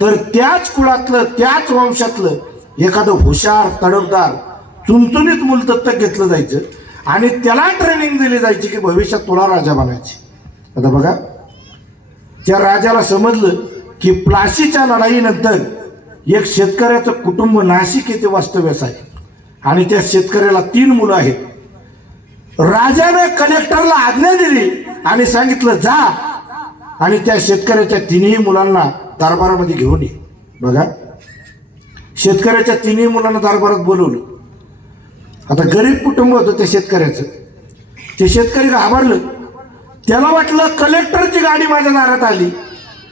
तर त्याच कुळातलं, त्याच वंशातलं एखादं हुशार, तडफदार, चुनचुनीत मूल दत्तक घेतलं जायचं आणि त्याला ट्रेनिंग दिली जायची की भविष्यात तुला राजा बनायचे. आता बघा, त्या राजाला समजलं की प्लासीच्या लढाईनंतर एक शेतकऱ्याचं कुटुंब नाशिक येथे वास्तव्यास आहे आणि त्या शेतकऱ्याला 3 मुलं आहेत. राजानं कलेक्टरला आज्ञा दिली आणि सांगितलं जा आणि त्या शेतकऱ्याच्या 3ही मुलांना दरबारामध्ये घेऊन ये. बघा, शेतकऱ्याच्या 3ही मुलांना दरबारात बोलवलं. आता गरीब कुटुंब होतं त्या शेतकऱ्याचं. ते शेतकरी घाबरलं. त्याला वाटलं कलेक्टरची गाडी माझ्या दारात आली,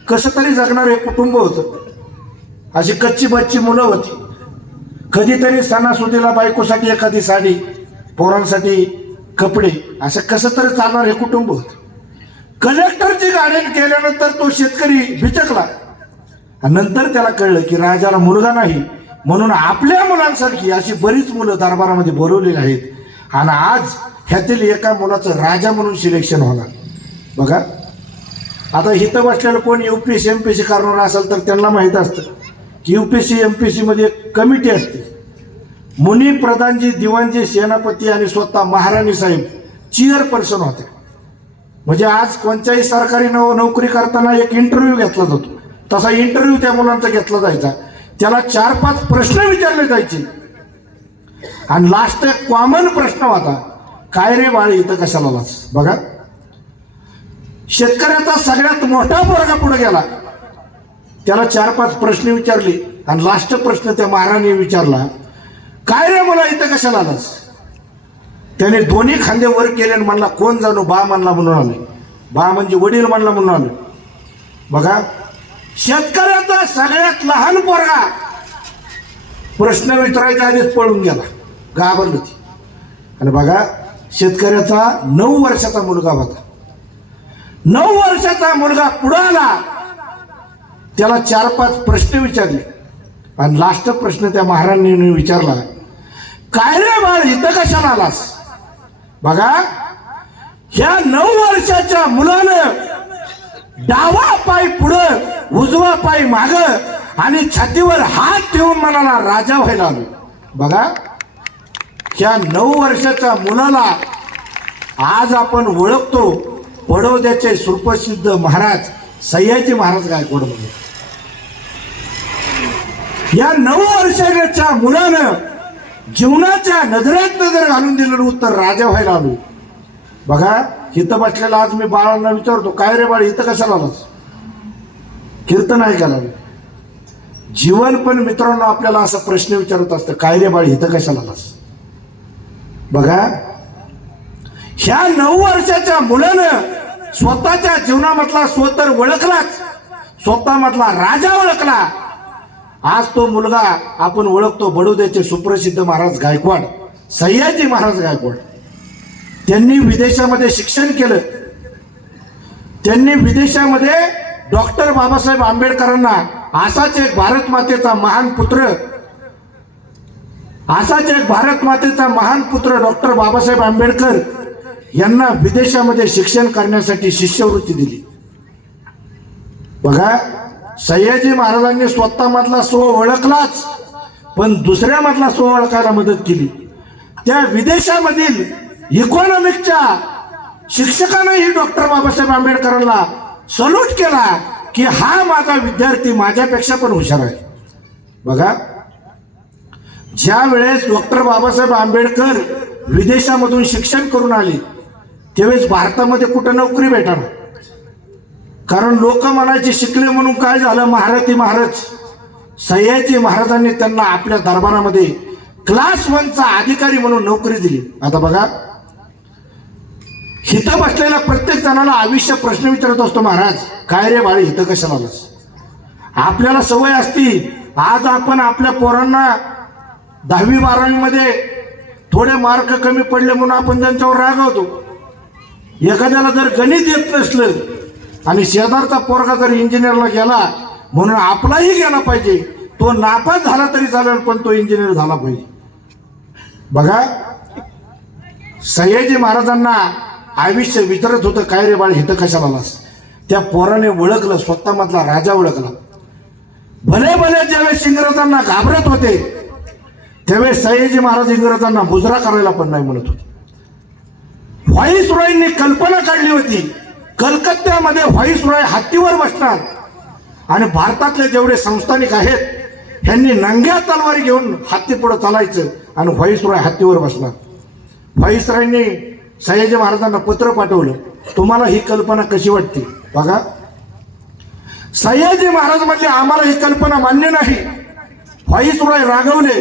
कसं तरी जगणार हे कुटुंब होतं. अशी कच्ची बच्ची मुलं होती. कधीतरी सणासुदीला बायकोसाठी एखादी साडी, पोरांसाठी कपडे, असं कसं तरी चालणार हे कुटुंब होतं. कलेक्टरची गाडी केल्यानंतर तो शेतकरी बिचकला. नंतर त्याला कळलं की राजाला मुलगा नाही, म्हणून आपल्या मुलांसारखी अशी बरीच मुलं दरबारामध्ये बोलवलेली आहेत आणि आज ह्यातील एका मुलाचं राजा म्हणून सिलेक्शन होणार. बघा, आता इथं बसलेलं कोण UPSC MPSC करणार असेल तर त्यांना माहीत असतं की UPSC MPSC मध्ये एक कमिटी असते. मुनी प्रधानजी, दिवाणजी, सेनापती आणि स्वतः महाराणी साहेब चेअरपर्सन होते. म्हणजे आज कोणत्याही सरकारी नोकरी करताना एक इंटरव्ह्यू घेतला जातो, तसा इंटरव्ह्यू त्या मुलांचा घेतला जायचा. त्याला 4-5 प्रश्न विचारले जायचे आणि लास्ट एक कॉमन प्रश्न होता, काय रे बाळ इथं कशाला आलास. बघा, शेतकऱ्याचा सगळ्यात मोठा पोरगा पुढे गेला, त्याला 4-5 प्रश्न विचारले आणि लास्ट प्रश्न त्या महाराणी विचारला, काय रे मुला इथं कशाला आलास. त्याने दोन्ही खांदे वर केले आणि म्हणला, कोण जाणू बा म्हणला म्हणून आले. बा म्हणजे वडील म्हणला म्हणून आले. बघा, शेतकऱ्याचा सगळ्यात लहान पोरगा प्रश्न विचारायच्या आधीच पळून गेला, घाबरली ती. आणि बघा, शेतकऱ्याचा 9 वर्षाचा मुलगा होता. 9 वर्षाचा मुलगा पुढे आला, त्याला 4-5 प्रश्न विचारले आणि लास्ट प्रश्न त्या महाराणीने विचारला, काय रे बाळ इथं कशाला आलास. बघा, ह्या 9 वर्षाच्या मुलानं डावा पाय पुढं, उजवा पाय माग आणि छातीवर हात ठेवून म्हणाला राजा व्हायला आलो. बघा, ह्या 9 वर्षाच्या मुलाला आज आपण ओळखतो बडोद्याचे सुप्रसिद्ध महाराज सयाजी महाराज गायकवाड म्हणून. या 9 वर्षाच्या मुलानं जीवनाच्या नजरेत नजर घालून दिलेलं उत्तर राजा व्हायला आलो. बघा, इथं बसलेला आज मी बाळांना विचारतो, काय रे बाळ इथं कशाला आलास. कीर्तन ऐकायला. जीवन पण मित्रांनो आपल्याला असा प्रश्न विचारत असतं, काय रे बाळ इथं कशाला आलास. बघा, ह्या 9 वर्षाच्या मुलानं स्वतःच्या जीवनामधला स्वतर ओळखलाच, स्वतःमधला राजा ओळखला. आज तो मुलगा आपण ओळखतो बडोद्याचे सुप्रसिद्ध महाराज गायकवाड, सयाजी महाराज गायकवाड. त्यांनी विदेशामध्ये शिक्षण केलं. त्यांनी विदेशामध्ये डॉक्टर बाबासाहेब आंबेडकरांना असाच एक भारत मातेचा महान पुत्र डॉक्टर बाबासाहेब आंबेडकर यांना विदेशामध्ये शिक्षण करण्यासाठी शिष्यवृत्ती दिली. बघा, सयाजी महाराजांनी स्वतःमधला स्व ओळखलाच, पण दुसऱ्यामधला स्व ओळखायला मदत केली. त्या विदेशामधील इकॉनॉमिकच्या शिक्षकांनाही डॉक्टर बाबासाहेब आंबेडकरांना सल्यूट केला की हा माझा विद्यार्थी माझ्यापेक्षा पण हुशार आहे. बघा, ज्या वेळेस डॉक्टर बाबासाहेब आंबेडकर विदेशामधून शिक्षण करून आले त्यावेळेस भारतामध्ये कुठं नोकरी भेटणार, कारण लोक म्हणायचे शिकले म्हणून काय झालं, महारथी महाराज. सयाजी महाराजांनी त्यांना आपल्या दरबारामध्ये क्लास 1चा अधिकारी म्हणून नोकरी दिली. आता बघा, हिथं बसलेल्या प्रत्येक जणाला आयुष्य प्रश्न विचारत असतो, महाराज काय रे बाळी हिथं कशाला आलास. आपल्याला सवय असती, आज आपण आपल्या पोरांना 10वी 12वी मध्ये थोडे मार्क कमी पडले म्हणून आपण त्यांच्यावर रागवतो. एखाद्याला जर गणित येत नसलं आणि शेजारचा पोरगा जर इंजिनियरला गेला म्हणून आपलाही गेला पाहिजे, तो नापास झाला तरी चालेल पण तो इंजिनियर झाला पाहिजे. बघा, सयाजी महाराजांना आयुष्य विचारत होतं, काय रे बाळ इथं कशाला आलास. त्या पोराने ओळखलं, स्वतः मधला राजा ओळखला. भले भले ज्यावेळेस इंग्रजांना घाबरत होते त्यावेळेस सयाजी महाराज इंग्रजांना मुजरा करायला पण नाही म्हणत होते. व्हाईसरॉयनी कल्पना काढली होती, कलकत्त्यामध्ये व्हाईसरॉय हत्तीवर बसणार आणि भारतातले जेवढे संस्थानिक आहेत ह्यांनी नंग्या तलवारी घेऊन हत्ती पुढे चालायचं आणि व्हाईसरॉय हत्तीवर बसणार. व्हाईसरॉयनी सयाजी महाराजांना पत्र पाठवलं, तुम्हाला ही कल्पना कशी वाटते. बघा, सयाजी महाराज म्हणले आम्हाला ही कल्पना मान्य नाही. व्हाईसरॉय रागवले.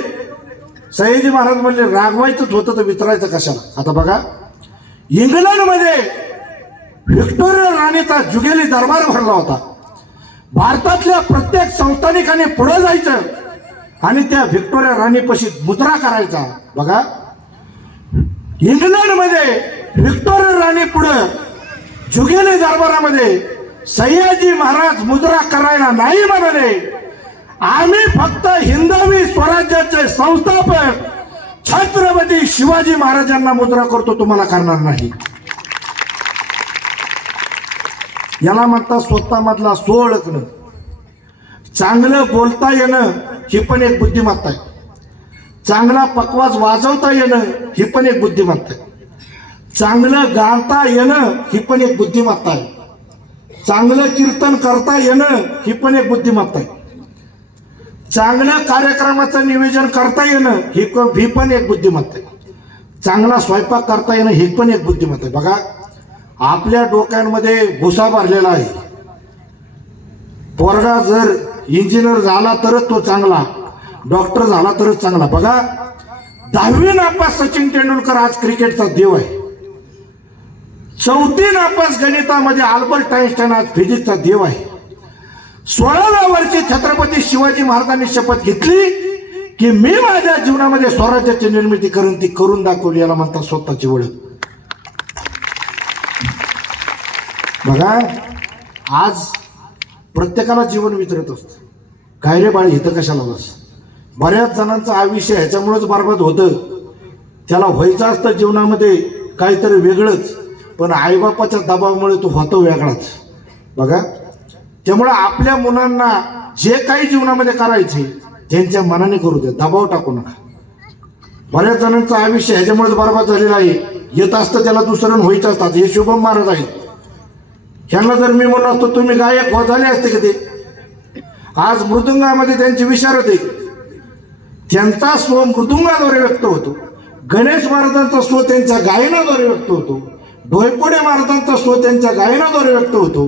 सयाजी महाराज म्हणले रागवायचंच होतं तर विचारायचं कशाला. आता बघा, इंग्लंडमध्ये व्हिक्टोरिया राणीचा जुगेली दरबार भरला होता. भारतातल्या प्रत्येक संस्थानिकाने पुढे जायचं आणि त्या व्हिक्टोरिया राणीपाशी मुद्रा करायचा. बघा, इंग्लंडमध्ये व्हिक्टोरिया राणी पुढे जुगेली दरबारामध्ये सयाजी महाराज मुद्रा करायला नाही म्हणाले. आम्ही फक्त हिंदवी स्वराज्याचे संस्थापक छत्रपती शिवाजी महाराजांना मुद्रा करतो, तुम्हाला करणार नाही. याला म्हणतात स्वतः मधला स्व ओळखणं. चांगलं बोलता येणं ही पण एक बुद्धिमत्ता आहे. चांगला पकवाज वाजवता येणं ही पण एक बुद्धिमत्ता आहे. चांगलं गाता येणं ही पण एक बुद्धिमत्ता आहे. चांगलं कीर्तन करता येणं ही पण एक बुद्धिमत्ता आहे. चांगल्या कार्यक्रमाचं नियोजन करता येणं ही पण एक बुद्धिमत्ता आहे. चांगला स्वयंपाक करता येणं ही पण एक बुद्धिमत्ता आहे. बघा, आपल्या डोक्यांमध्ये भुसा भरलेला आहे. पोरगा जर इंजिनियर झाला तरच तो चांगला, डॉक्टर झाला तरच चांगला. बघा, 10वी नापास सचिन तेंडुलकर आज क्रिकेटचा देव आहे. 4थी नापास गणितामध्ये अल्बर्ट आइन्स्टाईन आज फिजिक्सचा देव आहे. 16व्या वर्षी छत्रपती शिवाजी महाराजांनी शपथ घेतली की मी माझ्या जीवनामध्ये स्वराज्याची निर्मिती करून ती करून दाखवली. याला म्हणतात स्वतःची ओळख. बघा, आज प्रत्येकाला जीवन विचारत असतं, काय रे बाळी इथं कशाला आलास. बऱ्याच जणांचं आयुष्य ह्याच्यामुळेच बरबाद होतं. त्याला व्हायचं असतं जीवनामध्ये काहीतरी वेगळंच, पण आईबापाच्या दबावामुळे तो होतो वेगळाच. बघा, त्यामुळे आपल्या मुलांना जे काही जीवनामध्ये करायचे त्यांच्या मनाने करू दे, दबाव टाकू नका. बऱ्याच जणांचं आयुष्य ह्याच्यामुळेच बरबाद झालेलं आहे. येत असतं त्याला दुसरं व्हायचं असतात. हे शुभम महाराज आहेत. ह्यांना जर मी म्हणलो असतो तुम्ही गायक हो झाले असते का ते. आज मृदुंगामध्ये त्यांची विशारद आहे. त्यांचा स्व मृदुंगाद्वारे व्यक्त होतो. गणेश महाराजांचा स्व त्यांच्या गायनाद्वारे व्यक्त होतो. डोयपोडे महाराजांचा स्व त्यांच्या गायनाद्वारे व्यक्त होतो.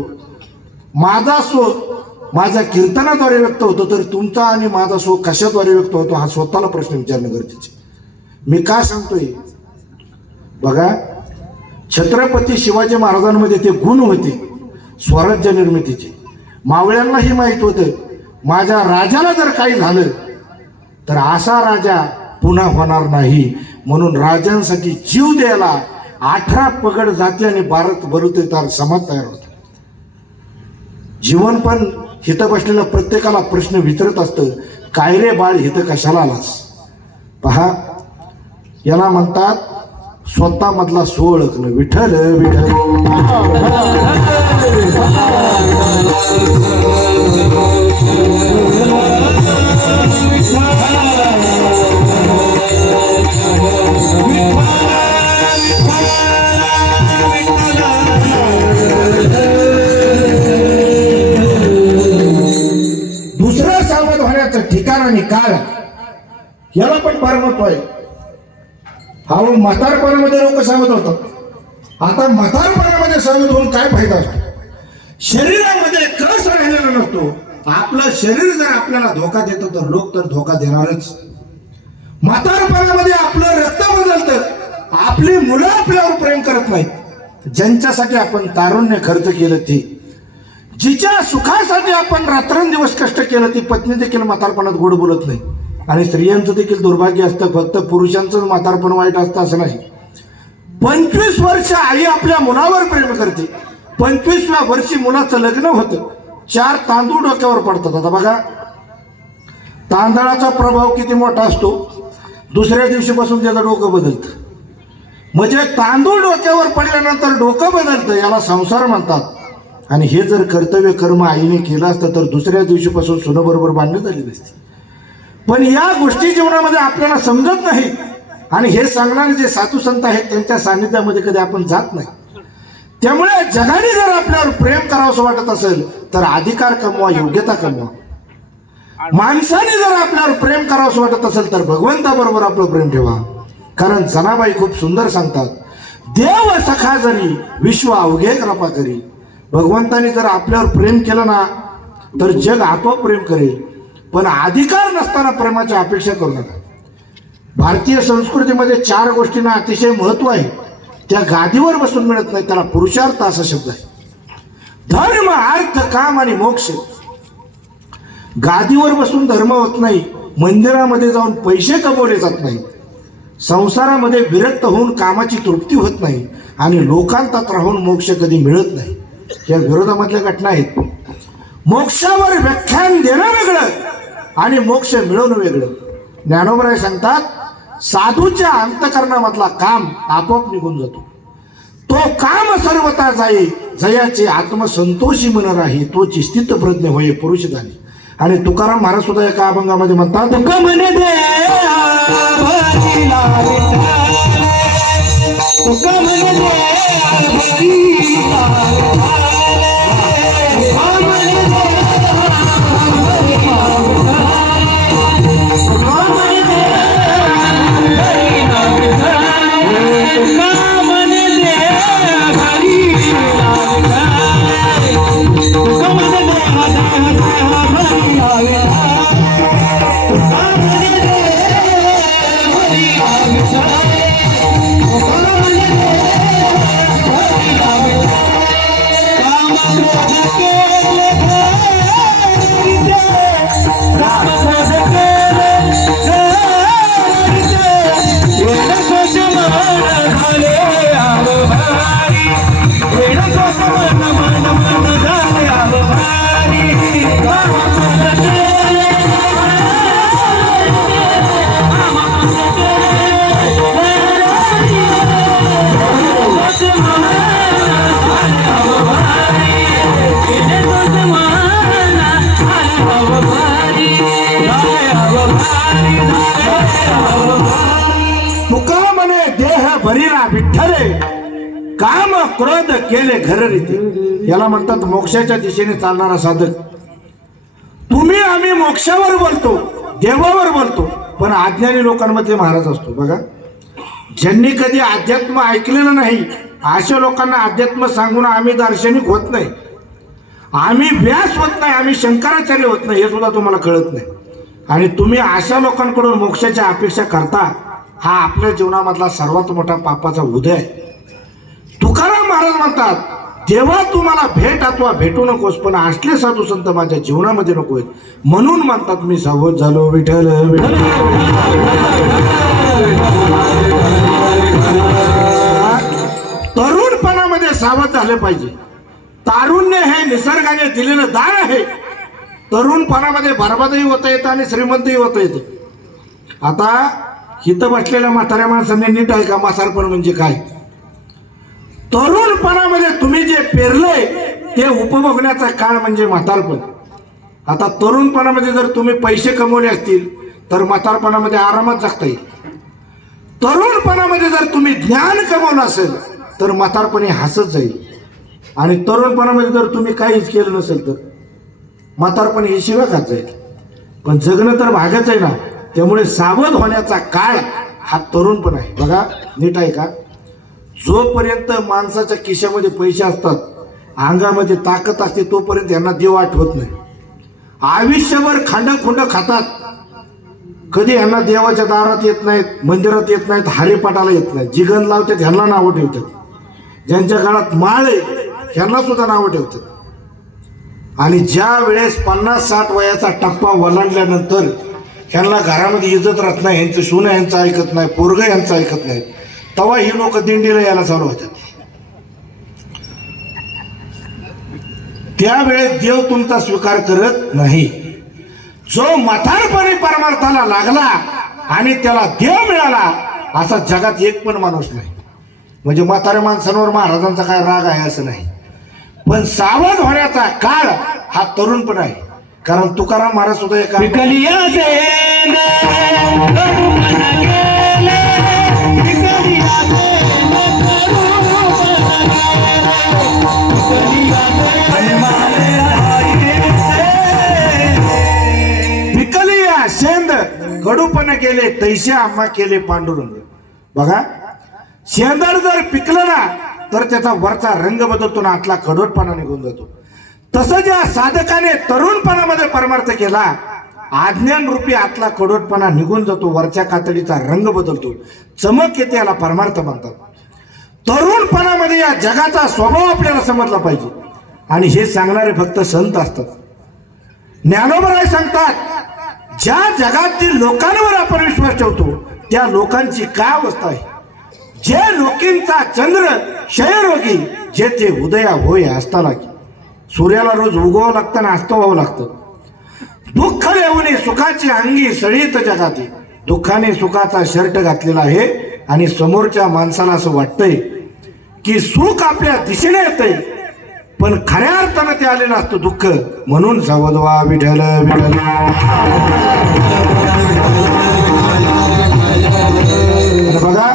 माझा स्व माझ्या कीर्तनाद्वारे व्यक्त होतो. तर तुमचा आणि माझा स्व कशाद्वारे व्यक्त होतो हा स्वतःला प्रश्न विचारणं गरजेचे. मी का सांगतोय. बघा, छत्रपती शिवाजी महाराजांमध्ये ते गुण होते स्वराज्य निर्मितीचे. मावळ्यांनाही माहीत होतं माझ्या राजाला जर काही झालं तर असा राजा पुन्हा होणार नाही, म्हणून राजांसाठी जीव द्यायला 18 पगड जाती आणि 12 बलुतेदार समाज तयार होता. जीवन पण हिथं बसलेल्या प्रत्येकाला प्रश्न विचारत असतं, काय रे बाळ इथं कशाला आलास. पहा, याला म्हणतात स्वतः मधला स्व ओळखणं. विठ्ठल विठ्ठल. दुसरं सावध होण्याचं ठिकाण आणि काळ याला पण फार महत्व आहे. हा म्हातारपणामध्ये लोक सांगत होतात. आता म्हातारपणामध्ये सांगत होऊन काय फायदा असतो? शरीरामध्ये कस राहिलेला नसतो. आपलं शरीर जर आपल्याला धोका देतो तर लोक तर धोका देणारच. म्हातारपणामध्ये आपलं रक्त बदलतं. आपली मुलं आपल्यावर प्रेम करत नाहीत. ज्यांच्यासाठी आपण तारुण्य खर्च केलं ते, जिच्या सुखासाठी आपण रात्रंदिवस कष्ट केलं ती पत्नी देखील म्हातारपणात गोड बोलत नाही. आणि स्त्रियांचं देखील दुर्भाग्य असतं. फक्त पुरुषांचं म्हातारपण वाईट असतं असं नाही. 25 वर्ष आई आपल्या मुलावर प्रेम करते. 25व्या वर्षी मुलाचं लग्न होतं. 4 तांदूळ डोक्यावर पडतात. आता बघा तांदळाचा प्रभाव किती मोठा असतो. दुसऱ्या दिवशीपासून त्याचं डोकं बदलतं. म्हणजे तांदूळ डोक्यावर पडल्यानंतर डोकं बदलतं, याला संसार म्हणतात. आणि हे जर कर्तव्य कर्म आईने केलं असतं तर दुसऱ्या दिवशीपासून सुनेबरोबर बांधणी झाली नसती. पण या गोष्टी जीवनामध्ये आपल्याला समजत नाही. आणि हे सांगणारे जे साधू संत आहेत त्यांच्या सानिध्यामध्ये कधी आपण जात नाही. त्यामुळे जगाने जर आपल्यावर प्रेम करावंसं वाटत असेल तर अधिकार कमवा, योग्यता कमवा. माणसाने जर आपल्यावर प्रेम करावंसं वाटत असेल तर भगवंताबरोबर आपलं प्रेम ठेवा. कारण जनाबाई खूप सुंदर सांगतात, देव सखा जरी विश्व अवघे कृपा करी. भगवंताने जर आपल्यावर प्रेम केलं ना तर जग आपोआप प्रेम करेल. पण अधिकार नसताना प्रेमाची अपेक्षा करू नका. भारतीय संस्कृतीमध्ये 4 गोष्टींना अतिशय महत्व आहे. त्या गादीवर बसून मिळत नाही. त्याला पुरुषार्थ असा शब्द आहे. धर्म, अर्थ, काम आणि मोक्ष. गादीवर बसून धर्म होत नाही. मंदिरामध्ये जाऊन पैसे कमवले जात नाही. संसारामध्ये विरक्त होऊन कामाची तृप्ती होत नाही. आणि लोकांतात राहून मोक्ष कधी मिळत नाही. या विरोधामधल्या घटना आहेत. मोक्षावर व्याख्यान देणं वेगळं आणि मोक्ष मिळवणं वेगळं. ज्ञानोबराय सांगतात, साधूच्या अंतकरणामधला काम आपोआप निघून जातो. तो काम सर्वता जाई, जयाचे आत्मसंतोषी मन राही, तोची स्थित प्रज्ञ होय पुरुष झाली. आणि तुकाराम महाराज सुद्धा एका अभंगामध्ये म्हणतात, तुका म्हणे देह भरीला विठ्ठले, काम क्रोध केले घर रीते. याला म्हणतात मोक्षाच्या दिशेने चालणारा साधक. तुम्ही आम्ही मोक्षावर बोलतो, देवावर बोलतो, पण अज्ञानी लोकांमध्ये महाराज असतो. बघा, ज्यांनी कधी अध्यात्म ऐकलेलं नाही अशा लोकांना अध्यात्म सांगून आम्ही दार्शनिक होत नाही, आम्ही व्यास होत नाही, आम्ही शंकराचार्य होत नाही, हे सुद्धा तुम्हाला कळत नाही. आणि तुम्ही अशा लोकांकडून मोक्षाच्या अपेक्षा करता, हा आपल्या जीवनामधला सर्वात मोठा पापाचा उदय आहे. तुकाराम महाराज म्हणतात, देवा तू मला भेट अथवा भेटू नकोस, पण असले साधू संत माझ्या जीवनामध्ये नको आहेत. म्हणून म्हणतात मी सावध झालो विठ्ठल. तरुणपणामध्ये सावध झाले पाहिजे. तारुण्य हे निसर्गाने दिलेलं दान आहे. तरुणपणामध्ये बरबादही होता येतं आणि श्रीमंतही होता येतं. आता इथं बसलेल्या म्हाताऱ्या माणसांनी नीट आहे का म्हातारपण म्हणजे काय? तरुणपणामध्ये तुम्ही जे पेरलंय ते उपभोगण्याचा काळ म्हणजे म्हातारपण. आता तरुणपणामध्ये जर तुम्ही पैसे कमवले असतील तर म्हातारपणामध्ये आरामात जगता येईल. तरुणपणामध्ये जर तुम्ही ज्ञान कमवलं असेल तर म्हातारपणी हसत जाईल. आणि तरुणपणामध्ये जर तुम्ही काहीच केलं नसेल तर म्हातारपणी हे शिव्या खात जाईल. पण जगणं तर भागच आहे ना. त्यामुळे सावध होण्याचा काळ हा तरुणपण आहे. बघा नीट आहे का, जोपर्यंत माणसाच्या खिशामध्ये पैसे असतात, अंगामध्ये ताकद असते, तोपर्यंत यांना देव आठवत नाही. आयुष्यभर खांडखुंड खातात, कधी यांना देवाच्या दारात येत नाहीत, मंदिरात येत नाहीत, हरिपाठाला येत नाहीत. जिगण लावतात ह्यांना नावं ठेवतात, ज्यांच्या काळात माळ आहे ह्यांना सुद्धा नावं ठेवतात. आणि ज्या वेळेस 50-60 वयाचा टप्पा ओलांडल्यानंतर ह्यांना घरामध्ये इज्जत राहत नाही, ह्यांचं सुना यांचं ऐकत नाही, पोरगं यांचं ऐकत नाही, तेव्हा ही लोक दिंडीला यायला चालू होतात. त्यावेळेस देव तुमचा स्वीकार करत नाही. जो म्हातारपणी परमार्थाला लागला आणि त्याला देव मिळाला असा जगात एक पण माणूस नाही. म्हणजे म्हाताऱ्या माणसांवर महाराजांचा काय राग आहे असं नाही, पण सावध होण्याचा काळ हा तरुणपण आहे. कारण तुकाराम महाराज सुद्धा एका विकलिया शेंद कडूपण केले तैसे आम्हा केले पांडुरंग. बघा, शेंदर जर पिकलं ना तर त्याचा वरचा रंग बदलतो ना, आतला कडवटपणा निघून जातो. तसं ज्या साधकाने तरुणपणामध्ये परमार्थ केला, आज्ञान रूपी आतला कडवटपणा निघून जातो, वरच्या कातडीचा रंग बदलतो, चमक येते, याला परमार्थ म्हणतात. तरुणपणामध्ये या जगाचा स्वभाव आपल्याला समजला पाहिजे. आणि हे सांगणारे फक्त संत असतात. ज्ञानोबराय सांगतात, ज्या जगातील लोकांवर आपण विश्वास ठेवतो त्या लोकांची काय अवस्था आहे. जे लोकींचा चंद्र क्षयरोगी, जे ते उदया होय असता लागी. सूर्याला रोज उगवावं लागतं आणि अस्त व्हावं लागतं. दुःख येऊन सुखाची अंगी सळीत जगाती. दुःखाने सुखाचा शर्ट घातलेला आहे आणि समोरच्या माणसाला असं वाटतंय की सुख आपल्या दिशेने येतंय, पण खऱ्या अर्थानं ते आले नसतं दुःख. म्हणून सावधवा विठ्ठल विठ्ठल. बघा,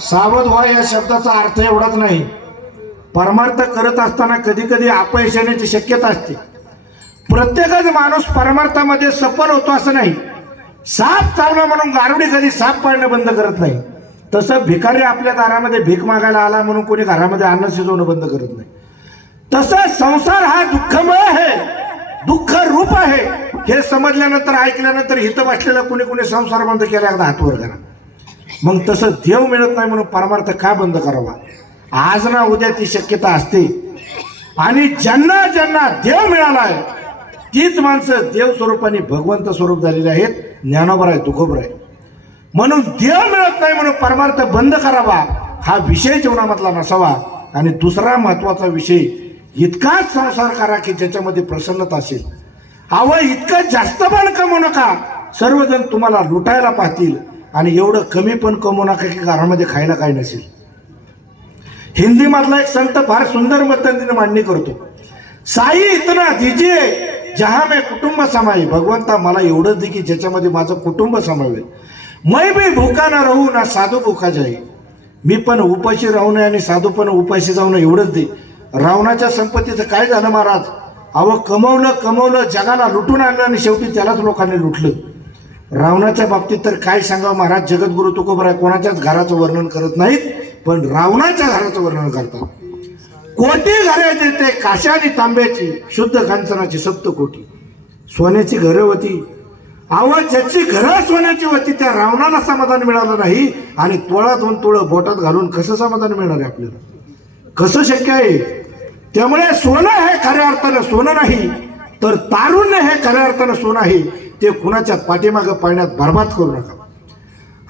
सावध व्हा या शब्दाचा अर्थ एवढाच नाही. परमार्थ करत असताना कधी कधी अपयश येण्याची शक्यता असते. प्रत्येकच माणूस परमार्थामध्ये सफल होतो असं नाही. साप चावला म्हणून गारुडी कधी साप पाळणं बंद करत नाही. तसं भिकारी आपल्या दारामध्ये भीक मागायला आला म्हणून कोणी घरामध्ये अन्न शिजवणं बंद करत नाही. तसं संसार हा दुःखमय आहे, दुःख रूप आहे. हे समजल्यानंतर, ऐकल्यानंतर इथं बसलेला कुणी कुणी संसार बंद केला एकदा हात वर करा. मग तसं देव मिळत नाही म्हणून परमार्थ का बंद करावा. आज ना उद्या ती शक्यता असते. आणि ज्यांना ज्यांना देव मिळाला आहे तीच माणसं देव स्वरूपाने भगवंत स्वरूप झालेले आहेत. ज्ञानोबर आहे, तुकोबर आहे. म्हणून देव मिळत नाही म्हणून परमार्थ बंद करावा हा विषय जीवनामधला नसावा. आणि दुसरा महत्वाचा विषय, इतकाच संसार करा की ज्याच्यामध्ये प्रसन्नता असेल. इतकं जास्त पण कमवू नका, सर्वजण तुम्हाला लुटायला पाहतील. आणि एवढं कमी पण कमवू नका की घरामध्ये खायला काही नसेल. हिंदी मधला एक संत फार सुंदर पद्धतीने मांडणी करतो. साई इतना दीजिए जहां में कुटुंब समाये. भगवंता मला एवढंच दे की ज्याच्यामध्ये माझं कुटुंब समावेल. मैं भी भूका ना राहू ना साधू भूका जाई. मी पण उपाशी राहू नये आणि साधू पण उपाशी जाऊ नये एवढंच दे. रावणाच्या संपत्तीचं काय झालं महाराज. कमवलं जगाला लुटून आणलं आणि शेवटी त्यालाच लोकांनी लुटलं. रावणाच्या बाबतीत तर काय सांगावं महाराज. जगद्गुरु तुकोबर आहे, कोणाच्याच घराचं वर्णन करत नाहीत, पण रावणाच्या घराचं वर्णन करतात. कोटी घरे देते काशा आणि तांब्याची, शुद्ध कांचनाची 7 कोटी. सोन्याची घरं होती. ज्याची घरं सोन्याची होती त्या रावणाला समाधान मिळालं नाही. आणि तोळा 2 तोळं बोटात घालून कसं समाधान मिळणार आहे आपल्याला. कसं शक्य आहे. त्यामुळे सोनं हे खऱ्या अर्थानं सोनं नाही, तर तारुण्य हे खऱ्या अर्थानं सोनं आहे. ते कुणाच्या पाठीमागं पाळण्यात बर्बाद करू नका.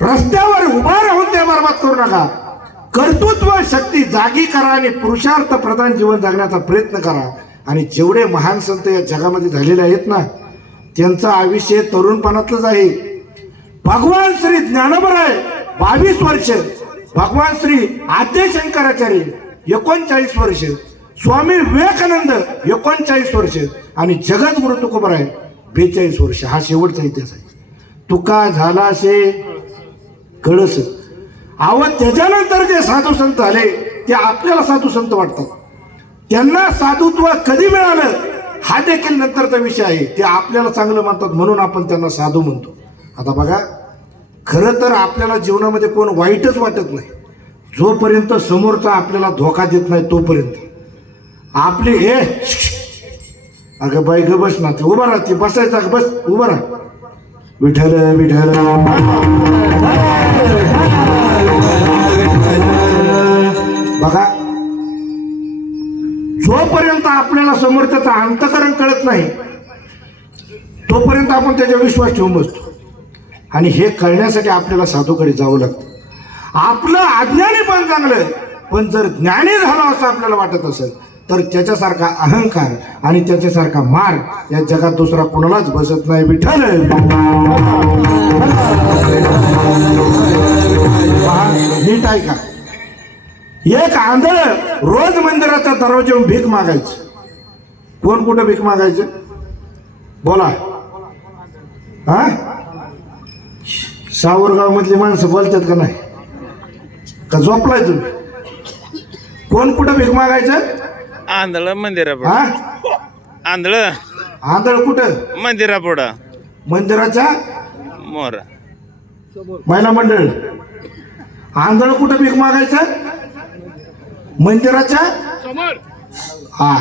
रस्त्यावर उभा राहून ते बर्बाद करू नका. कर्तृत्व शक्ती जागी करा आणि पुरुषार्थ प्रधान जीवन जगण्याचा प्रयत्न करा. आणि जेवढे महान संत या जगामध्ये झालेले आहेत ना, त्यांचं आयुष्य तरुणपणातलंच आहे. भगवान श्री ज्ञानोबराय 22 वर्ष, भगवान श्री आद्य शंकराचार्य 39 वर्ष, स्वामी विवेकानंद 39 वर्ष आणि जगद्गुरु तुकोबराय 42 वर्ष. हा शेवटचा इतिहास आहे. तुका झाला शे कळस. त्याच्यानंतर जे साधू संत आले ते आपल्याला साधू संत वाटतात. त्यांना साधुत्व कधी मिळालं हा देखील नंतरचा विषय आहे. ते आपल्याला चांगलं म्हणतात म्हणून आपण त्यांना साधू म्हणतो. आता बघा, खरं तर आपल्याला जीवनामध्ये कोण वाईटच वाटत नाही जोपर्यंत समोरचा आपल्याला धोका देत नाही तोपर्यंत. आपली हे अगं बाई ग बस ना, ते उभा राहते बसायचा बस उभा राहा. विठ्ठल विठ्ठल बघा, जोपर्यंत आपल्याला समोरच्याचं अंतःकरण कळत नाही तोपर्यंत आपण त्याच्या विश्वास ठेवून बसतो. आणि हे कळण्यासाठी आपल्याला साधूकडे जावं लागतं. आपलं अज्ञानी पण चांगलं, पण जर ज्ञानी झालं असं आपल्याला वाटत असेल तर त्याच्यासारखा अहंकार आणि त्याच्यासारखा मार या जगात दुसरा कोणालाच बसत नाही. विठ्ठल नीट ऐका. एक आंधळ रोज मंदिराच्या दरवाजावर भीक मागायचं. कोण कुठं भीक मागायचं बोला? हा, सावरगाव मधली माणसं बोलतात का नाही? का झोपलाय तुम्ही? कोण कुठं भीक मागायचं? आंधळ मंदिरापुढं. हा, आंधळ आंधळ कुठं? मंदिरापुढं. मंदिराच्या मोर महिला मंडळ. आंधळ कुठं भीक मागायचं? मंदिराच्या. हा,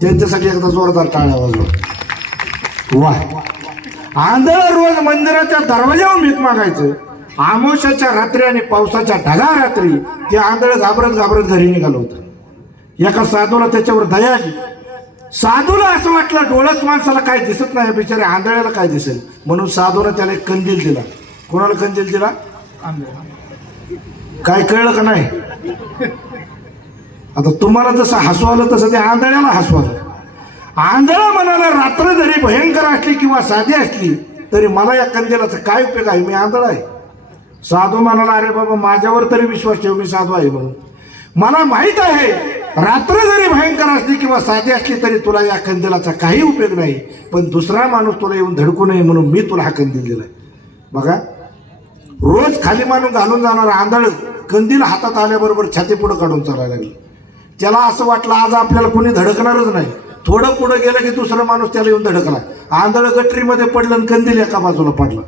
त्यांच्यासाठी एकदा जोरदार टाळ्या वाजवा. वा, आंधळ रोज मंदिराच्या दरवाजावर भीक मागायचं. आमोशाच्या रात्री आणि पावसाच्या ढगा रात्री ते आंधळ घाबरत घाबरत घरी निघालं होतं. एका साधूला त्याच्यावर दया आली. साधूला असं वाटलं डोळस माणसाला काय दिसत नाही, बिचारे आंधळ्याला काय दिसेल, म्हणून साधूला त्याला एक कंदील दिला. कोणाला कंदील दिला? काय कळलं का नाही? आता तुम्हाला जसं हसू आलं तसं ते आंधळ्याला हसू आलं. आंधळा म्हणाला रात्र जरी भयंकर असली किंवा साधी असली तरी मला या कंदिलाचा काय उपयोग आहे, मी आंधळा आहे. साधू म्हणाला अरे बाबा माझ्यावर तरी विश्वास ठेव, मी साधू आहे म्हणून. मला माहित आहे रात्र जरी भयंकर असली किंवा साधी असली तरी तुला या कंदिलाचा काही उपयोग नाही, पण दुसरा माणूस तुला येऊन धडकू नये म्हणून मी तुला हा कंदील दिलाय. बघा, रोज खाली मानून घालून जाणार आंधळ कंदील हातात आल्याबरोबर छाती पुढं काढून चालायला लागली. त्याला असं वाटलं आज आपल्याला कोणी धडकणारच नाही. थोडं पुढं गेलं की दुसरा माणूस त्याला येऊन धडकला. आंधळ गटरीमध्ये पडलं आणि कंदील एका बाजूला पडला.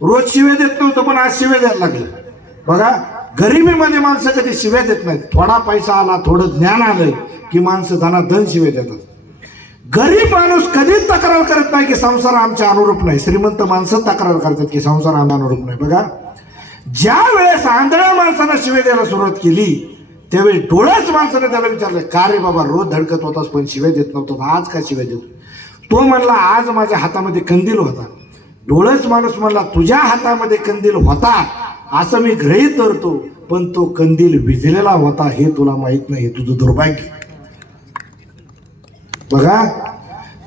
रोज शिव्या देत नव्हतं पण आज शिव्या द्यायला लागले. बघा, गरिबीमध्ये माणसं कधी शिव्या देत नाहीत. थोडा पैसा आला, थोडं ज्ञान आलं की माणसं धनाधन शिव्या देतात. गरीब माणूस कधीच तक्रार करत नाही की संसार आमच्या अनुरूप नाही. श्रीमंत माणसं तक्रार करतात की संसार आमच्या अनुरूप नाही. बघा, ज्या वेळेस आंधळ्या माणसानं शिव्या द्यायला सुरुवात केली त्यावेळी डोळ्याच माणसाने त्याला विचारलं का रे बाबा रोज धडकत होतास पण शिव्या देत नव्हता, आज का शिव्या देतो? तो म्हणला आज माझ्या हातामध्ये कंदील होता. डोळस माणूस म्हणला तुझ्या हातामध्ये कंदील होता असं मी गृहीत धरतो, पण तो कंदील विझलेला होता हे तुला माहित नाही, तुझं दुर्भाग्य. बघा,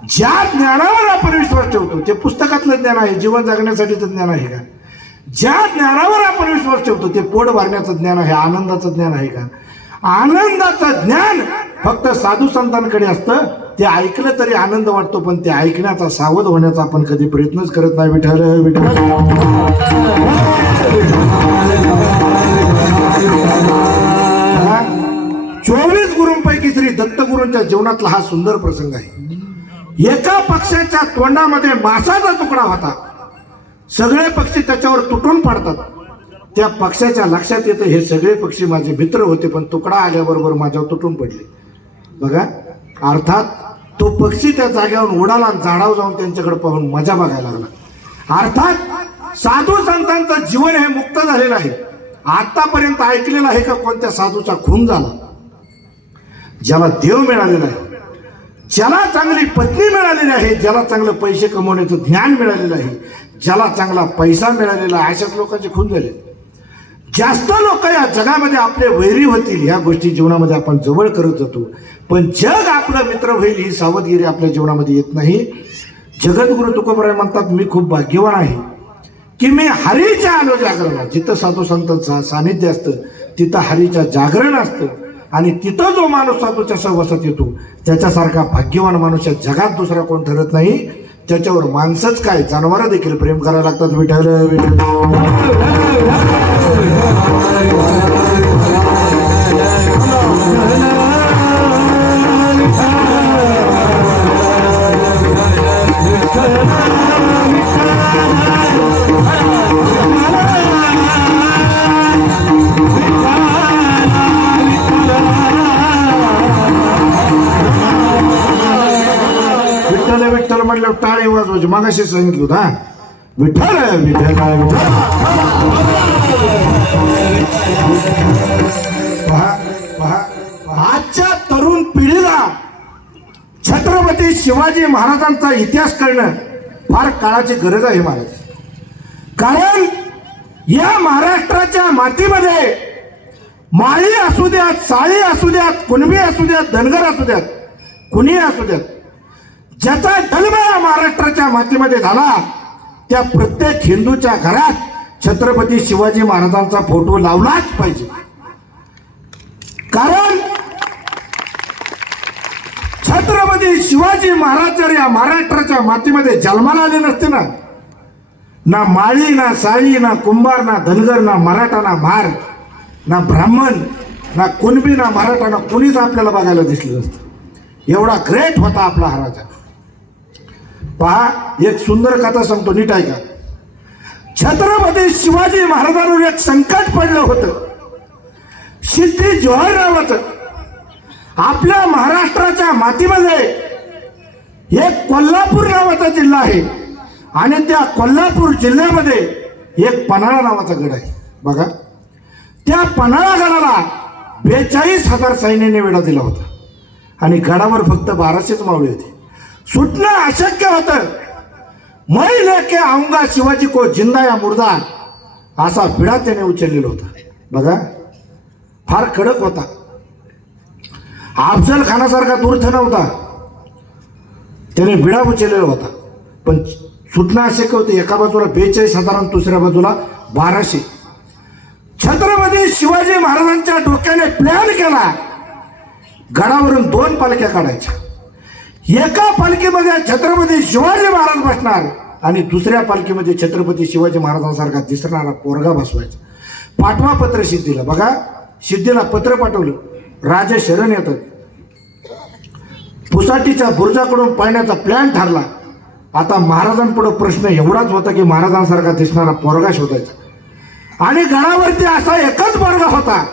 ज्या ज्ञानावर आपण विश्वास ठेवतो ते पुस्तकातलं ज्ञान आहे, जीवन जगण्यासाठीचं ज्ञान आहे का? ज्या ज्ञानावर आपण विश्वास ठेवतो ते पोट भरण्याचं ज्ञान आहे, आनंदाचं ज्ञान आहे का? आनंदाचं ज्ञान फक्त साधू संतांकडे असतं. ते ऐकलं तरी आनंद वाटतो, पण ते ऐकण्याचा सावध होण्याचा आपण कधी प्रयत्नच करत नाही. विठ्ठल विठ्ठल 24 गुरूंपैकी श्री दत्तगुरूंच्या जीवनातला हा सुंदर प्रसंग आहे. एका पक्षाच्या तोंडामध्ये मासाचा तुकडा होता. सगळे पक्षी त्याच्यावर तुटून पडतात. त्या पक्षाच्या लक्षात येतं हे सगळे पक्षी माझे मित्र होते, पण तुकडा आल्याबरोबर माझ्यावर तुटून पडले. बघा, अर्थात तो पक्षी त्या जागेवर उडाला आणि झाडावर जाऊन त्यांच्याकडे पाहून मजा बघायला लागला. अर्थात साधू संतांचं जीवन हे मुक्त झालेलं आहे. आतापर्यंत ऐकलेलं आहे का कोणत्या साधूचा खून झाला? ज्याला देव मिळालेला आहे, ज्याला चांगली पत्नी मिळालेली आहे, ज्याला चांगलं पैसे कमवण्याचं ज्ञान मिळालेलं आहे, ज्याला चांगला पैसा मिळालेला आहे, अशाच लोकांचे खून झाले. जास्त लोक या जगामध्ये आपले वैरी होतील ह्या गोष्टी जीवनामध्ये आपण जवळ करत जातो, पण जग आपला मित्र होईल ही सावधगिरी आपल्या जीवनामध्ये येत नाही. जगद्गुरु तुकोबराय म्हणतात मी खूप भाग्यवान आहे की मी हरीच्या आलो जागरणात. जिथं साधू संतांचं सानिध्य असतं तिथं हरीच्या जागरण असतं, आणि तिथं जो माणूस साधूच्या सहवासात येतो त्याच्यासारखा भाग्यवान माणूस या जगात दुसरा कोण ठरत नाही. त्याच्यावर माणसंच काय जनावरं देखील प्रेम करायला लागतात. विठ्ठल विठ्ठल टाळे वाजवायचे मागाशी सांगितलं होतं. हा विठ्ठल विठ्ठल विठ्ठल. पहा पहा आजच्या तरुण पिढीला छत्रपती शिवाजी महाराजांचा इतिहास कळणं फार काळाची गरज आहे महाराज. कारण या महाराष्ट्राच्या मातीमध्ये माळी असू द्यात, साळी असू द्यात, कुणबी असू द्यात, धनगर असू द्यात, कुणी असू द्यात, ज्याचा जन्म या महाराष्ट्राच्या मातीमध्ये झाला त्या प्रत्येक हिंदूच्या घरात छत्रपती शिवाजी महाराजांचा फोटो लावलाच पाहिजे. कारण छत्रपती शिवाजी महाराज जर या महाराष्ट्राच्या मातीमध्ये जन्माला आले नसते ना माळी ना साळी ना कुंभार ना धनगर ना मराठा ना म्हार ना ब्राह्मण ना कुणबी ना मराठा ना कोणीच आपल्याला बघायला दिसलं नसतं. एवढा ग्रेट होता आपला हा राजा. पहा एक सुंदर कथा सांगतो, नीट ऐका. छत्रपती शिवाजी महाराजांवर एक संकट पडलं होतं. सिद्धी जोहर नावाचं आपल्या महाराष्ट्राच्या मातीमध्ये एक कोल्हापूर नावाचा जिल्हा आहे आणि त्या कोल्हापूर जिल्ह्यामध्ये एक पन्हाळा नावाचा गड आहे. बघा त्या पन्हाळा गडाला 42,000 सैन्याने वेढा दिला होता आणि गडावर फक्त 1200च मावळे होते. सुटणं अशक्य होतं. मै लेके आऊंगा शिवाजी को जिंदा या मुर्दा असा विडा त्याने उचललेला होता. बघा फार कडक होता. अफजल खानासारखा दूर्थ नव्हता. त्याने विडा उचललेला होता पण सुटणं अशक्य होतं. एका बाजूला 42,000 आणि दुसऱ्या बाजूला 1200. छत्रपती शिवाजी महाराजांच्या डोक्याने प्लॅन केला गडावरून 2 पालख्या काढायच्या. एका पालखीमध्ये छत्रपती शिवाजी महाराज बसणार आणि दुसऱ्या पालखीमध्ये छत्रपती शिवाजी महाराजांसारखा दिसणारा पोरगा बसवायचा. पाठवा पत्र सिद्धीला. बघा सिद्धीला पत्र पाठवलं. राजे शरण येतात. पुसाटीच्या बुर्जाकडून पाळण्याचा प्लॅन ठरला. आता महाराजांपुढे प्रश्न एवढाच होता की महाराजांसारखा दिसणारा पोरगा शोधायचा. आणि गडावरती असा एकच पोरगा होता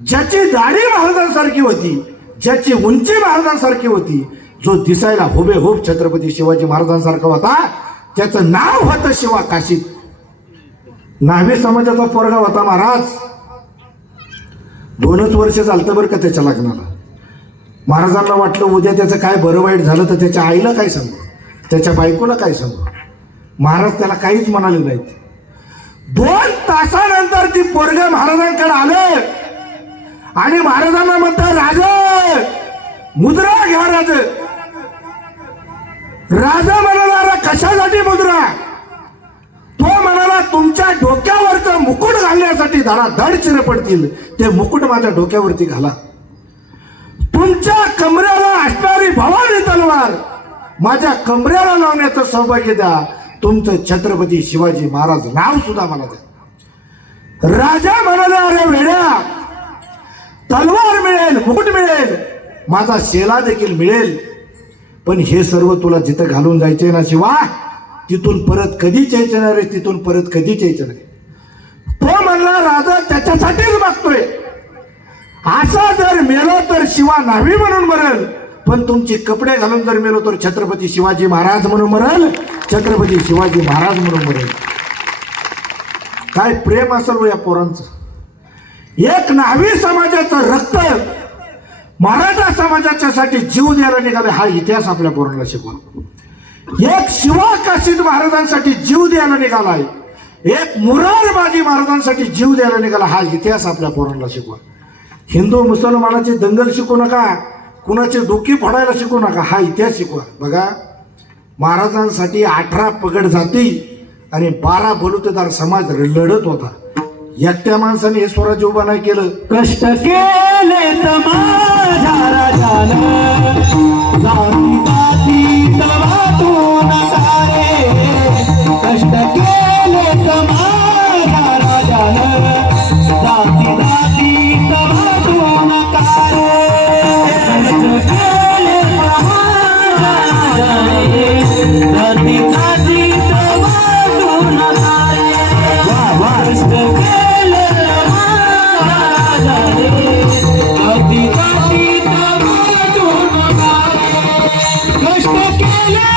ज्याची दाढी महाराजांसारखी होती, ज्याची उंची महाराजांसारखी होती, जो दिसायला हुबेहूब छत्रपती शिवाजी महाराजांसारखा होता. त्याचं नाव होतं शिवा काशीद. न्हावी समाजाचा पोरगा होता महाराज. 2च वर्ष चालतं बरं का त्याच्या लग्नाला. महाराजांना वाटलं उद्या त्याचं काय बरं वाईट झालं तर त्याच्या आईला काय सांगू, त्याच्या बायकोला काय सांगू. महाराज त्याला काहीच म्हणाले नाहीत. 2 तासानंतर ती पोरग महाराजांकडे आले आणि महाराजांना म्हणतात राजा मुद्रा घ्या. राजा म्हणाला कशासाठी मुद्रा. तो म्हणाला तुमच्या डोक्यावरचं मुकुट घालण्यासाठी धडाधड चिरे पडतील, ते मुकुट माझ्या डोक्यावरती घाला. तुमच्या कमरेला असणारी भवानी तलवार माझ्या कमरेला लावण्याचं सौभाग्य द्या. तुमचं छत्रपती शिवाजी महाराज नाव सुद्धा मला द्या. राजा म्हणाला अरे वेड्या, तलवार मिळेल, मुकुट मिळेल, माझा शेला देखील मिळेल, पण हे सर्व तुला जिथं घालून जायचे ना शिवा, तिथून परत कधीच यायचं नाही रे, तिथून परत कधीच यायचं नाही. तो म्हणला राजा त्याच्यासाठीच मागतोय. असा जर मेलो तर शिवा न्हावी म्हणून मरेल, पण तुमचे कपडे घालून जर मेलो तर छत्रपती शिवाजी महाराज म्हणून मरेल, छत्रपती शिवाजी महाराज म्हणून मरेल. काय प्रेम असेल या पोरांचं. एक न्हावी समाजाचं रक्त मराठा समाजाच्यासाठी जीव द्यायला निघाले हा इतिहास आपल्या पोरांना शिकवा. एक शिवा काशीद महाराजांसाठी जीव द्यायला निघालाय, एक मुरारबाजी महाराजांसाठी जीव द्यायला निघाला हा इतिहास आपल्या पोरांना शिकवा. हिंदू मुसलमानाची दंगल शिकू नका, कुणाची डोकी फोडायला शिकू नका, हा इतिहास शिकवा. बघा महाराजांसाठी 18 पगड जाती आणि 12 बलुतेदार समाज लढत होता. एकट्या माणसाने हे स्वराज्य उभा नाही केलं. कष्ट केले तर माझ्या राजानं, जाती जाती तलवातून कारे. कष्ट केले तर माझ्या राजानं, जाती जाती तलवातून कारे. कष्ट केले तर माझ्या राजानं, जाती जाती तलवातून कारे. कष्ट केले कष्ट केले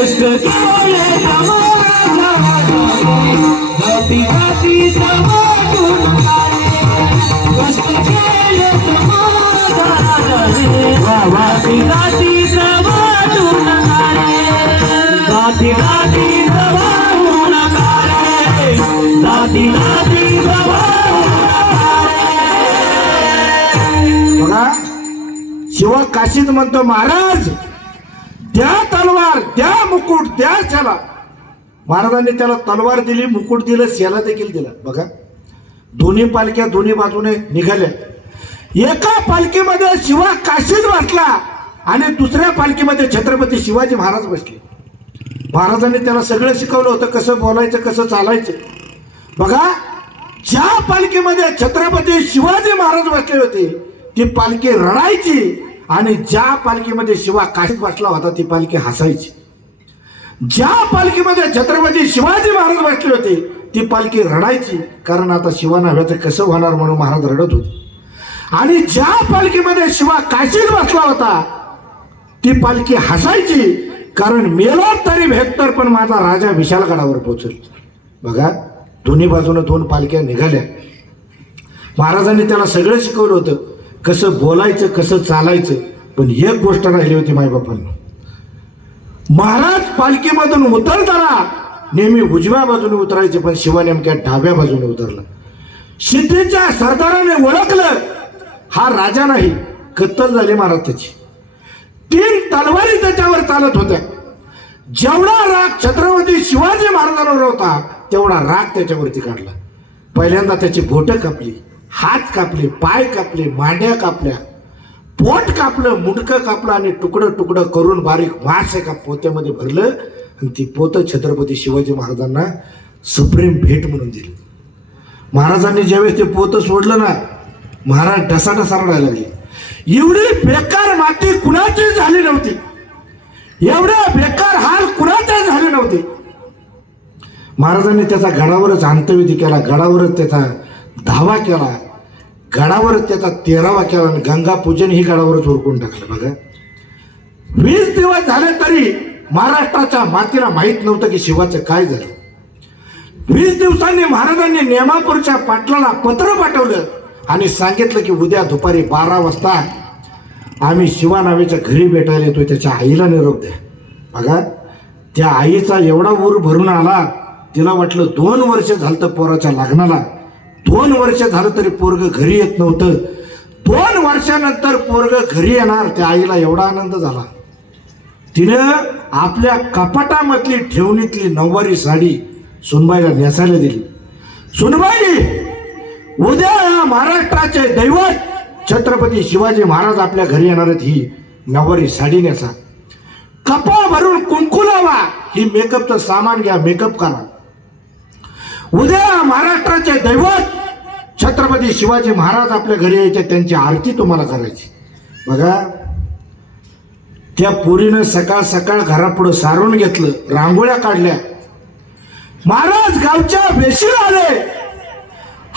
कष्ट केले समाजाला जाती जातीचा वाटून काढे कष्ट केले समाजाला जाती जातीचा वाटून काढे जाती जातीचा वाटून काढे जाती जातीचा वाटून काढे. बघा शिवा काशीत म्हणतो महाराज द्या तलवार द्या मुकुट द्या त्याला. महाराजांनी त्याला तलवार दिली मुकुट दिलं शेला देखील दिला. बघा दोन्ही पालख्या दोन्ही बाजूने निघाल्या. एका पालखीमध्ये शिवा काशीत बसला आणि दुसऱ्या पालखीमध्ये छत्रपती शिवाजी महाराज बसले. महाराजांनी त्याला सगळं शिकवलं होतं कसं बोलायचं कसं चालायचं. बघा ज्या पालखीमध्ये छत्रपती शिवाजी महाराज बसले होते ती पालखी रडायची आणि ज्या पालखीमध्ये शिवा काशीत बसला होता ती पालखी हसायची. ज्या पालखीमध्ये छत्रपती शिवाजी महाराज बसले होते ती पालखी रडायची कारण आता शिवा नव्याचं कसं होणार म्हणून महाराज रडत होते. आणि ज्या पालखीमध्ये शिवा काशीत बसला होता ती पालखी हसायची कारण मेला तरी भेटतर पण माझा राजा विशालगडावर पोहोचेल. बघा दोन्ही बाजूने दोन पालख्या निघाल्या. महाराजांनी त्याला सगळं शिकवलं होतं कसं बोलायचं कसं चालायचं. पण एक गोष्ट राहिली होती मायबापांना. महाराज पालखीमधून उतरताना नेहमी उजव्या बाजूने उतरायचे पण शिवा नेमक्या डाव्या बाजूने उतरला. सिद्धीच्या सरदाराने ओळखलं हा राजा नाही. कत्तल झाली महाराज त्याची. 3 तलवारी त्याच्यावर चालत होत्या. जेवढा राग छत्रपती शिवाजी महाराजांवर होता तेवढा राग त्याच्यावरती काढला. पहिल्यांदा त्याची बोटं कापली हात कापले पाय कापले मांड्या कापल्या पोट कापलं मुंडकं कापलं आणि तुकडं तुकडं करून बारीक मांस एका पोत्यामध्ये भरलं आणि ती पोतं छत्रपती शिवाजी महाराजांना सुप्रीम भेट म्हणून दिली. महाराजांनी ज्यावेळेस ते पोतं सोडलं ना महाराज ढसाढसा रडायला लागले. एवढी बेकार माती कुणाची झाली नव्हती. एवढे बेकार हाल कुणाचे झाले नव्हते. महाराजांनी त्याचा गडावरच अंत्यविधी केला. गडावरच त्याचा धावा केला. गडावरच त्याचा 13वा केला आणि गंगा पूजन ही गडावरच उरकून टाकलं. बघा 20 दिवस झाले तरी महाराष्ट्राच्या मातीला माहीत नव्हतं की शिवाचं काय झालं. 20 दिवसांनी महाराजांनी नेमापूरच्या पाटलाला पत्र पाठवलं आणि सांगितलं की उद्या दुपारी 12 वाजता आम्ही शिवा नावेच्या घरी भेटायला येतोय त्याच्या आईला निरोप द्या. बघा त्या आईचा एवढा ऊर भरून आला. तिला वाटलं 2 वर्ष झालं तर पोराच्या लग्नाला 2 वर्ष झालं तरी पोरग घरी येत नव्हतं. 2 वर्षानंतर पोरग घरी येणार. त्या आईला एवढा आनंद झाला. तिनं आपल्या कपाटामधली ठेवणीतली 9वारी साडी सुनबाईला नेसायला दिली. सुनबाई उद्या या महाराष्ट्राचे दैवत छत्रपती शिवाजी महाराज आपल्या घरी येणार आहेत. ही 9वारी साडी नेसा. कपा भरून कुंकू लावा. ही मेकअपचं सामान घ्या मेकअप करा. उद्या महाराष्ट्राचे दैवत छत्रपती शिवाजी महाराज आपल्या घरी यायचे त्यांची आरती तुम्हाला करायची. बघा त्या पोरीनं सकाळ सकाळ घरापुढं सारून घेतलं रांगोळ्या काढल्या. महाराज गावच्या वेशीला आले.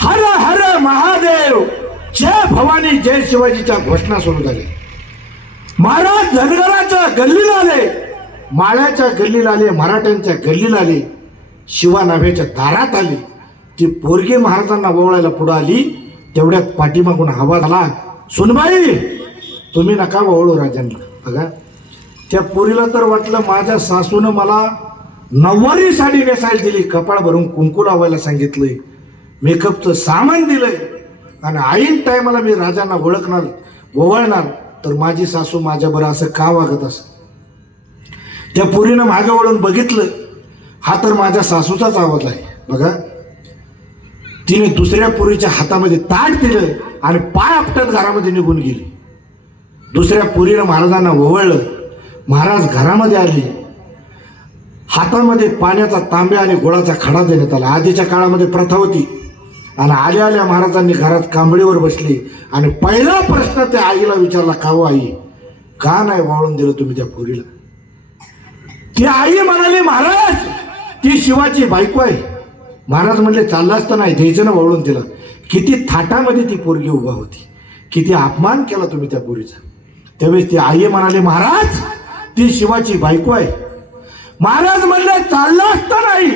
हर हर महादेव जय भवानी जय शिवाजीच्या घोषणा सुरू झाल्या. महाराज धनगराच्या गल्लीला आले. माळ्याच्या गल्लीला आले. मराठ्यांच्या गल्लीला आले. शिवा नाव्याच्या दारात आली. ती पोरगी महाराजांना ओवळायला पुढे आली. तेवढ्यात पाठीमागून आवाज आला सुनबाई तुम्ही नका ओवळू राजांना. बघा त्या पोरीला तर वाटलं माझ्या सासूनं मला 9वारी साडी नेसायला दिली. कपाळ भरून कुंकू लावायला सांगितलंय. मेकअपचं सामान दिलंय आणि ऐन टायमाला मी राजांना ओळखणार ओवळणार तर माझी सासू माझ्याबरोबर असं का वागत असं. त्या पोरीनं मागे वळून बघितलं. हा तर माझ्या सासूचाच आवाज आहे. बघा तिने दुसऱ्या पोरीच्या हातामध्ये ताट दिलं आणि पाय आपटत घरामध्ये निघून गेली. दुसऱ्या पोरीनं महाराजांना ओवळलं. महाराज घरामध्ये आले. हातामध्ये पाण्याचा तांब्या आणि गोळाचा खडा देण्यात आला. आधीच्या काळामध्ये प्रथा होती. आणि आल्या आल्या महाराजांनी घरात कांबळीवर बसले आणि पहिला प्रश्न त्या आईला विचारला का हो आई का नाही वाळून दिलं तुम्ही त्या पोरीला. ती आई म्हणाली महाराज ती शिवाची बायको आहे. महाराज म्हणले चाललं असतं नाही द्यायचं ना वळून तिला. किती थाटामध्ये ती पोरगी उभा होती. किती अपमान केला तुम्ही त्या पोरीचा. त्यावेळेस ती आई म्हणाली महाराज ती शिवाची बायको आहे. महाराज म्हणले चाललं असतं नाही,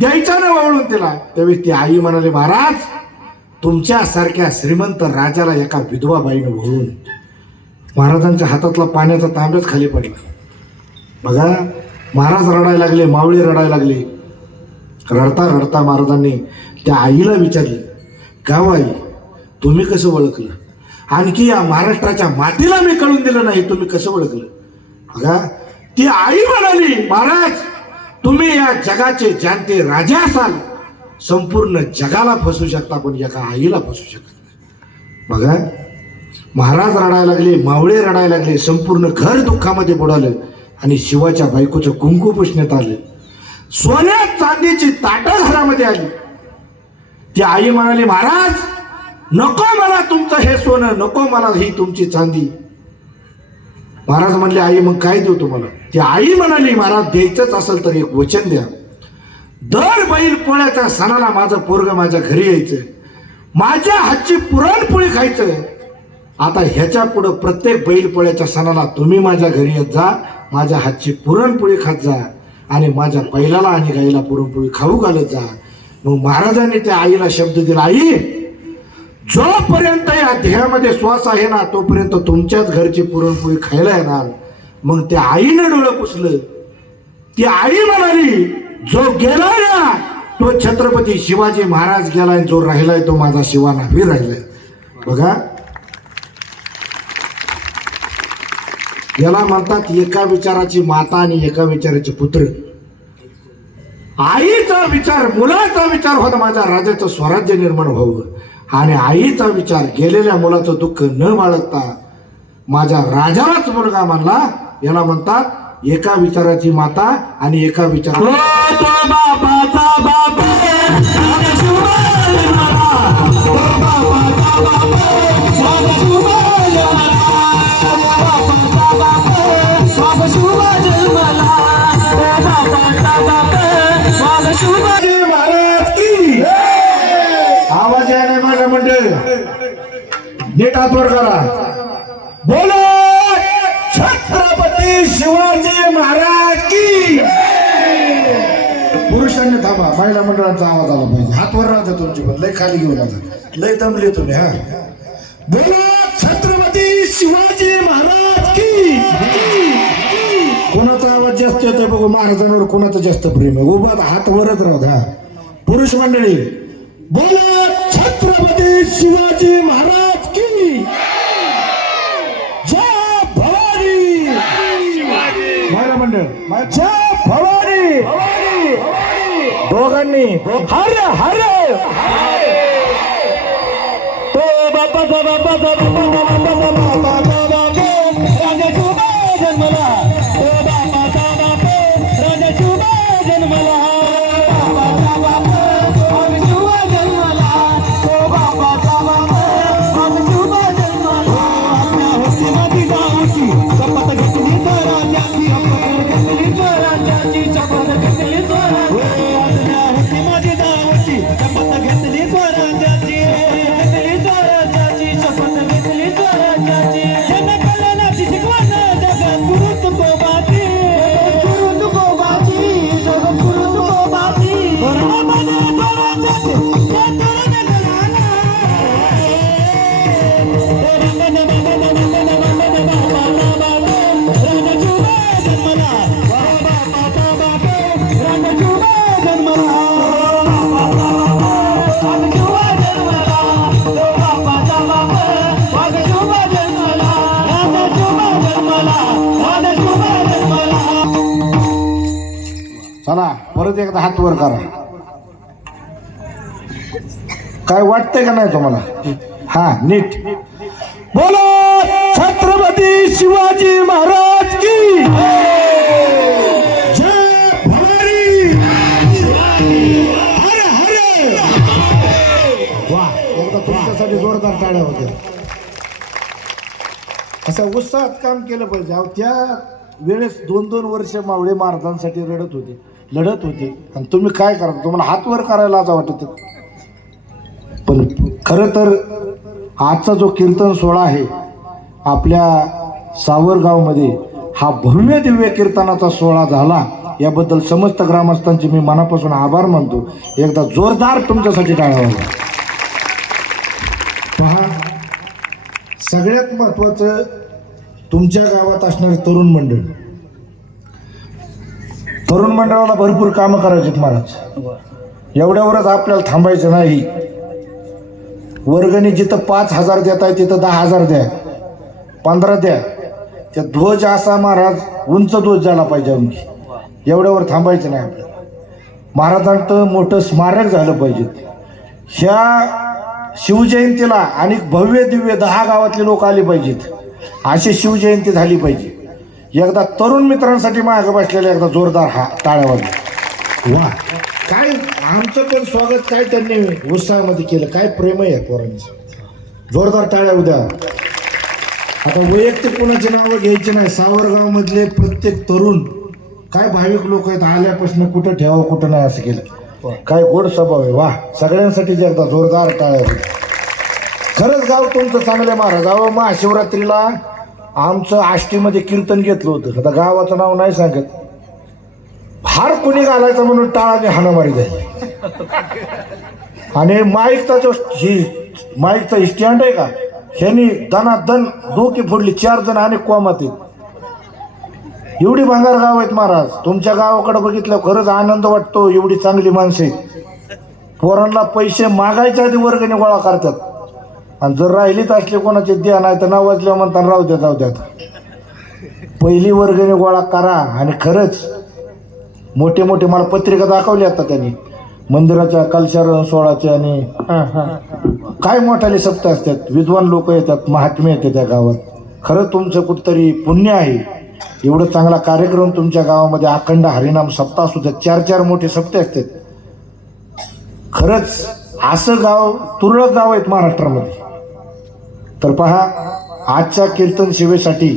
द्यायचा ना वळून तिला. त्यावेळी ती आई म्हणाली, महाराज तुमच्यासारख्या श्रीमंत राजाला एका विधवा बाईनं वळून. महाराजांच्या हातातला पाण्याचा तांब्याच खाली पडला. बघा, महाराज रडायला लागले, मावळी रडायला लागली. रडता रडता महाराजांनी त्या आईला विचारले, का आई तुम्ही कसं ओळखलं? आणखी या महाराष्ट्राच्या मातीला मी कळून दिलं नाही, तुम्ही कसं ओळखलं? बघा, ती आई म्हणाली, महाराज तुम्ही या जगाचे जाणते राजा असाल, संपूर्ण जगाला फसू शकता पण एका आईला फसू शकत नाही. बघा, महाराज रडायला लागले, मावळे रडायला लागले, संपूर्ण घर दुःखामध्ये बुडालं आणि शिवाच्या बायकोचं कुंकू पुसण्यात आलं. सोन्या चांदीची ताटं घरामध्ये आली. ती आई म्हणाली, महाराज नको मला तुमचं हे सोनं, नको मला ही तुमची चांदी. महाराज म्हणले, आई मग काय देऊ तुम्हाला? ती आई म्हणाली, महाराज द्यायचंच असेल तर एक वचन द्या. दर बैल पोळ्याच्या सणाला माझं पोरगं माझ्या घरी यायचं, माझ्या हातची पुरणपोळी खायचं. आता ह्याच्या पुढं प्रत्येक बैल पोळ्याच्या सणाला तुम्ही माझ्या घरी येत जा, माझ्या हातची पुरणपोळी खात जा आणि माझ्या बैलाला आणि गाईला पुरणपोळी खाऊ घालत जा. मग महाराजांनी त्या आईला शब्द दिला, आई जोपर्यंत या देहामध्ये श्वास आहे ना तोपर्यंत तुमच्याच घरची पुरणपोळी खायला येणार. मग त्या आईनं डोळं पुसलं. ती आई म्हणाली, जो गेलाय ना तो छत्रपती शिवाजी महाराज गेलाय, जो राहिलाय तो माझा शिवा नाही राहिलाय. बघा, याला म्हणतात एका विचाराची माता आणि एका विचाराचे पुत्र. आईचा विचार, मुलाचा विचार होता माझ्या राजाचं स्वराज्य निर्माण व्हावं, आणि आईचा विचार गेलेल्या मुलाचं दुःख न बाळगता माझ्या राजालाच मुलगा मानला. याला म्हणतात एका विचाराची माता आणि एका आवाज यायला माझ्या मंडळ नीट हातवर करा. बोलो छत्रपती शिवाजी महाराज की. पुरुषांनी थांबा, महिला मंडळांचा आवाज आला पाहिजे. हातवर राहता तुमची, पण लय खाली घेऊन आता, लय दमले तुम्ही. हा, बोलो छत्रपती शिवाजी महाराज की. कोणाचा आवाज जास्त येतोय बघू, महाराजांवर कोणाचं जास्त प्रेम आहे. उभा हात वरच राहू द्या. पुरुष मंडळी बोला छत्रपती शिवाजी महाराज की जय. भवानी महिला मंडळ जय भवानी. दोघांनी हर हर तो बाबा बाबा बाबा जन्मला, तो बाबा जन्मला, चला परत एकदा हात वर करा. काय वाटतंय का नाही तुम्हाला? हा, नीट बोलो छत्रपती शिवाजी महाराज की जय. भवानी हर हर. वा, एकदा तुमच्यासाठी जोरदार टाळ्या होत्या. असं उत्साहात काम केलं पाहिजे. अहो, त्या वेळेस 2-2 वर्ष मावळे महाराजांसाठी लढत होते आणि तुम्ही काय करा, तुम्हाला हात वर करायला असं वाटत. पण खरं तर आजचा जो कीर्तन सोहळा आहे आपल्या सावरगावमध्ये, हा भव्य दिव्य कीर्तनाचा सोहळा झाला याबद्दल समस्त ग्रामस्थांचे मी मनापासून आभार मानतो. एकदा जोरदार तुमच्यासाठी टाळ्या वाजवा. पहा, सगळ्यात महत्त्वाचं तुमच्या गावात असणारे तरुण मंडळ. तरुण मंडळाला भरपूर कामं करायची महाराज. एवढ्यावरच आपल्याला थांबायचं नाही. वर्गणी जिथं 5,000 देत आहे तिथं 10,000 द्या, 15 द्या. त्या ध्वज असा महाराज उंच ध्वज झाला पाहिजे. आमची एवढ्यावर थांबायचं नाही आपल्याला. महाराजांचं मोठं स्मारक झालं पाहिजे. ह्या शिवजयंतीला आणि भव्य दिव्य 10 गावातले लोक आले पाहिजेत. अशी शिवजयंती झाली पाहिजे. एकदा तरुण मित्रांसाठी मागं बसलेला एकदा जोरदार हा टाळ्या वाजवा. वा, काय आमचं पण स्वागत काय त्यांनी उत्साहामध्ये केलं. काय प्रेम आहे पोरांचं. जोरदार टाळ्या उद्या. आता वैयक्तिक कोणाची नावं घ्यायची नाही. सावरगाव मधले प्रत्येक तरुण काय भाविक लोक आहेत. आल्यापासून कुठं ठेवावं कुठं नाही असं केलं. काय गोड स्वभाव आहे. वा, सगळ्यांसाठी एकदा जोरदार टाळ्या. खरंच गाव तुमचं चांगलं आहे महाराज. अहो, महाशिवरात्रीला आमचं आष्टीमध्ये कीर्तन घेतलं होतं. आता गावाचं नाव नाही सांगत. हार कोणी घालायचं म्हणून टाळाने हाणामारी झाली. आणि माईकचा जो माईकचा स्टँड आहे का, ह्यांनी दनादन डोकी फोडली. 4 जण आणि कोमात आहेत. एवढी भंगार गाव आहेत महाराज. तुमच्या गावाकडे बघितलं खरंच आनंद वाटतो. एवढी चांगली माणसं आहेत. पोरांना पैसे मागायच्या आधी वर्गणी गोळा करतात. आणि जर राहिलीच असले कोणाचे द्या, नाही तर नाव वाजल्या म्हणताना राहू द्या जाऊ द्यात. पहिली वर्गणी गोळा करा. आणि खरंच मोठे मोठे मला पत्रिका दाखवली आता त्यांनी मंदिराच्या कलशार सोहळ्याचे. आणि काय मोठाले सप्ताह असतात. विद्वान लोक येतात, महात्मे येते त्या गावात. खरं तुमचं कुठतरी पुण्य आहे. एवढं चांगला कार्यक्रम तुमच्या गावामध्ये अखंड हरिनाम सप्ताह सुद्धा 4-4 मोठे सप्ताह असतात. खरंच असं गाव तुरळक गाव आहेत महाराष्ट्रामध्ये. तर पहा, आजच्या कीर्तन सेवेसाठी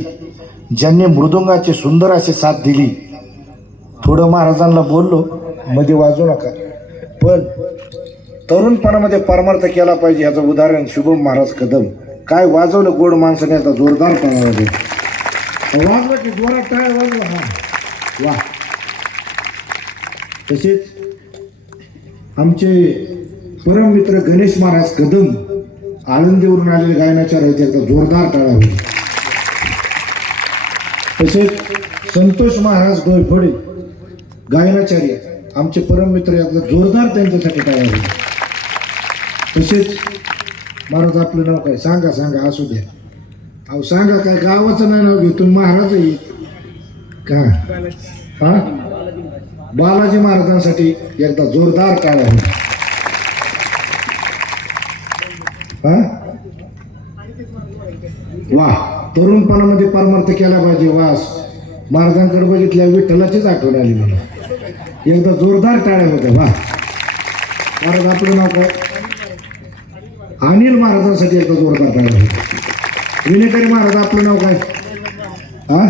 ज्यांनी मृदुंगाची सुंदर अशी साथ दिली. थोडं महाराजांना बोललो, मध्ये वाजू नका, पण तरुणपणामध्ये परमार्थ केला पाहिजे याचं उदाहरण शुभम महाराज कदम. काय वाजवलं गोड माणसाने. आता जोरदार पणामध्ये वाजलं की जोरात टाळ्या वाजवा. हा वा. तसेच आमचे परम मित्र गणेश महाराज कदम आळंदीवरून आलेले गायनाचार्य आहेत. एकदा जोरदार टाळ्या होईल. तसेच संतोष महाराज डोयफोडे गायनाचार्य आमचे परम मित्र. एकदा जोरदार त्यांच्यासाठी टाळ्या होईल. तसेच महाराज आपलं नाव काय सांगा. सांगा असू द्या. अहो सांगा, काय गावाचं नाही नाव घेऊ. तुम्ही महाराज आहे का? हा, बालाजी महाराजांसाठी एकदा जोरदार टाळ्या होईल. हा वा. तरुणपणामध्ये परमार्थ केला पाहिजे. वास महाराजांकडे बघितल्या विठ्ठलाचीच आठवण आली मला. एकदा जोरदार टाळ्या होत्या. वा. महाराज आपलं नाव काय? अनिल महाराजांसाठी एकदा जोरदार टाळ्या होत्या. विनेकरी महाराज आपलं नाव काय? हा,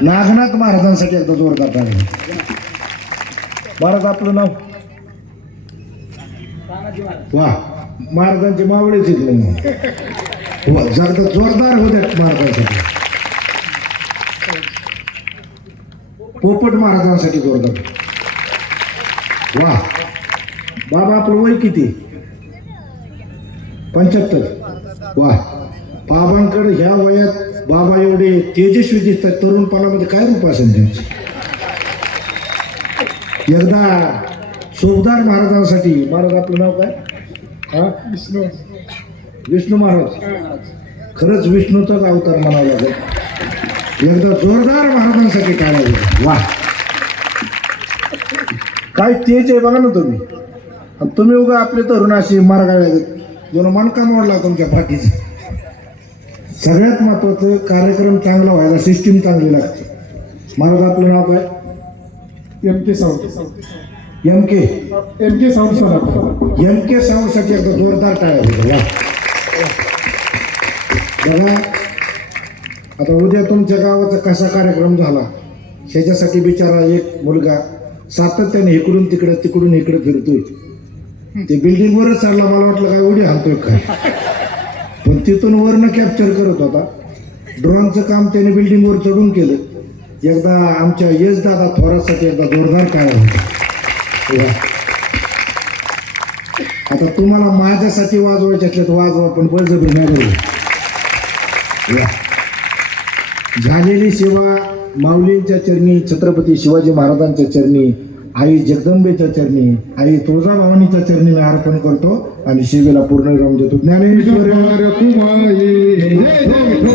नागनाथ महाराजांसाठी एकदा जोरदार टाळ्या होत्या. महाराज आपलं नाव? वा, महाराजांचे मावळेच येत जगदा जोरदार होते महाराजांसाठी. पोपट महाराजांसाठी जोरदार. वा. बाबा आपलं वय किती? 75. वा. बाबांकडे ह्या वयात बाबा एवढे तेजस्वी दिसतात. तरुणपणामध्ये काय रूप असेल त्यांचं. एकदा सोबदार महाराजांसाठी. महाराज आपलं नाव काय? हा, विष्णू महाराज. खरंच विष्णूचाच अवतार म्हणावा लागेल. एकदा जोरदार महाराजांसाठी टाळ्या होईल. वा. काय तेज आहे बघा ना तुम्ही. तुम्ही उगा आपले तरुण अशी मार्गाळ्या जण मनका मोडला तुमच्या पाठीचा. सगळ्यात महत्वाचं कार्यक्रम चांगला व्हायला सिस्टीम चांगली लागते. महाराज आपलं नाव काय? MK sound. MK sound. MK साऊंडसाठी एकदा जोरदार टाळ्या होईल. वा. बघा, आता उद्या तुमच्या गावाचा कसा कार्यक्रम झाला ह्याच्यासाठी बिचारा एक मुलगा सातत्याने इकडून तिकडं तिकडून इकडे फिरतोय. ते बिल्डिंगवरच चालला. मला वाटलं काय उडी हाणतोय काय, पण तिथून वरनं कॅप्चर करत होता. ड्रोनचं काम त्याने बिल्डिंगवर चढून केलं. एकदा आमच्या यश दादा थोरासाठी एकदा जोरदार काय आता तुम्हाला माझ्यासाठी वाजवायचे असले तर वाजवा, पण बळजबरी नाही करू. झालेली सेवा माऊलींच्या चरणी, छत्रपती शिवाजी महाराजांच्या चरणी, आई जगदंबेच्या चरणी, आई तुळजाभवानीच्या चरणी मी अर्पण करतो आणि सेवेला पूर्ण विराम देतो. ज्ञानेश्वर कुमारी जय जय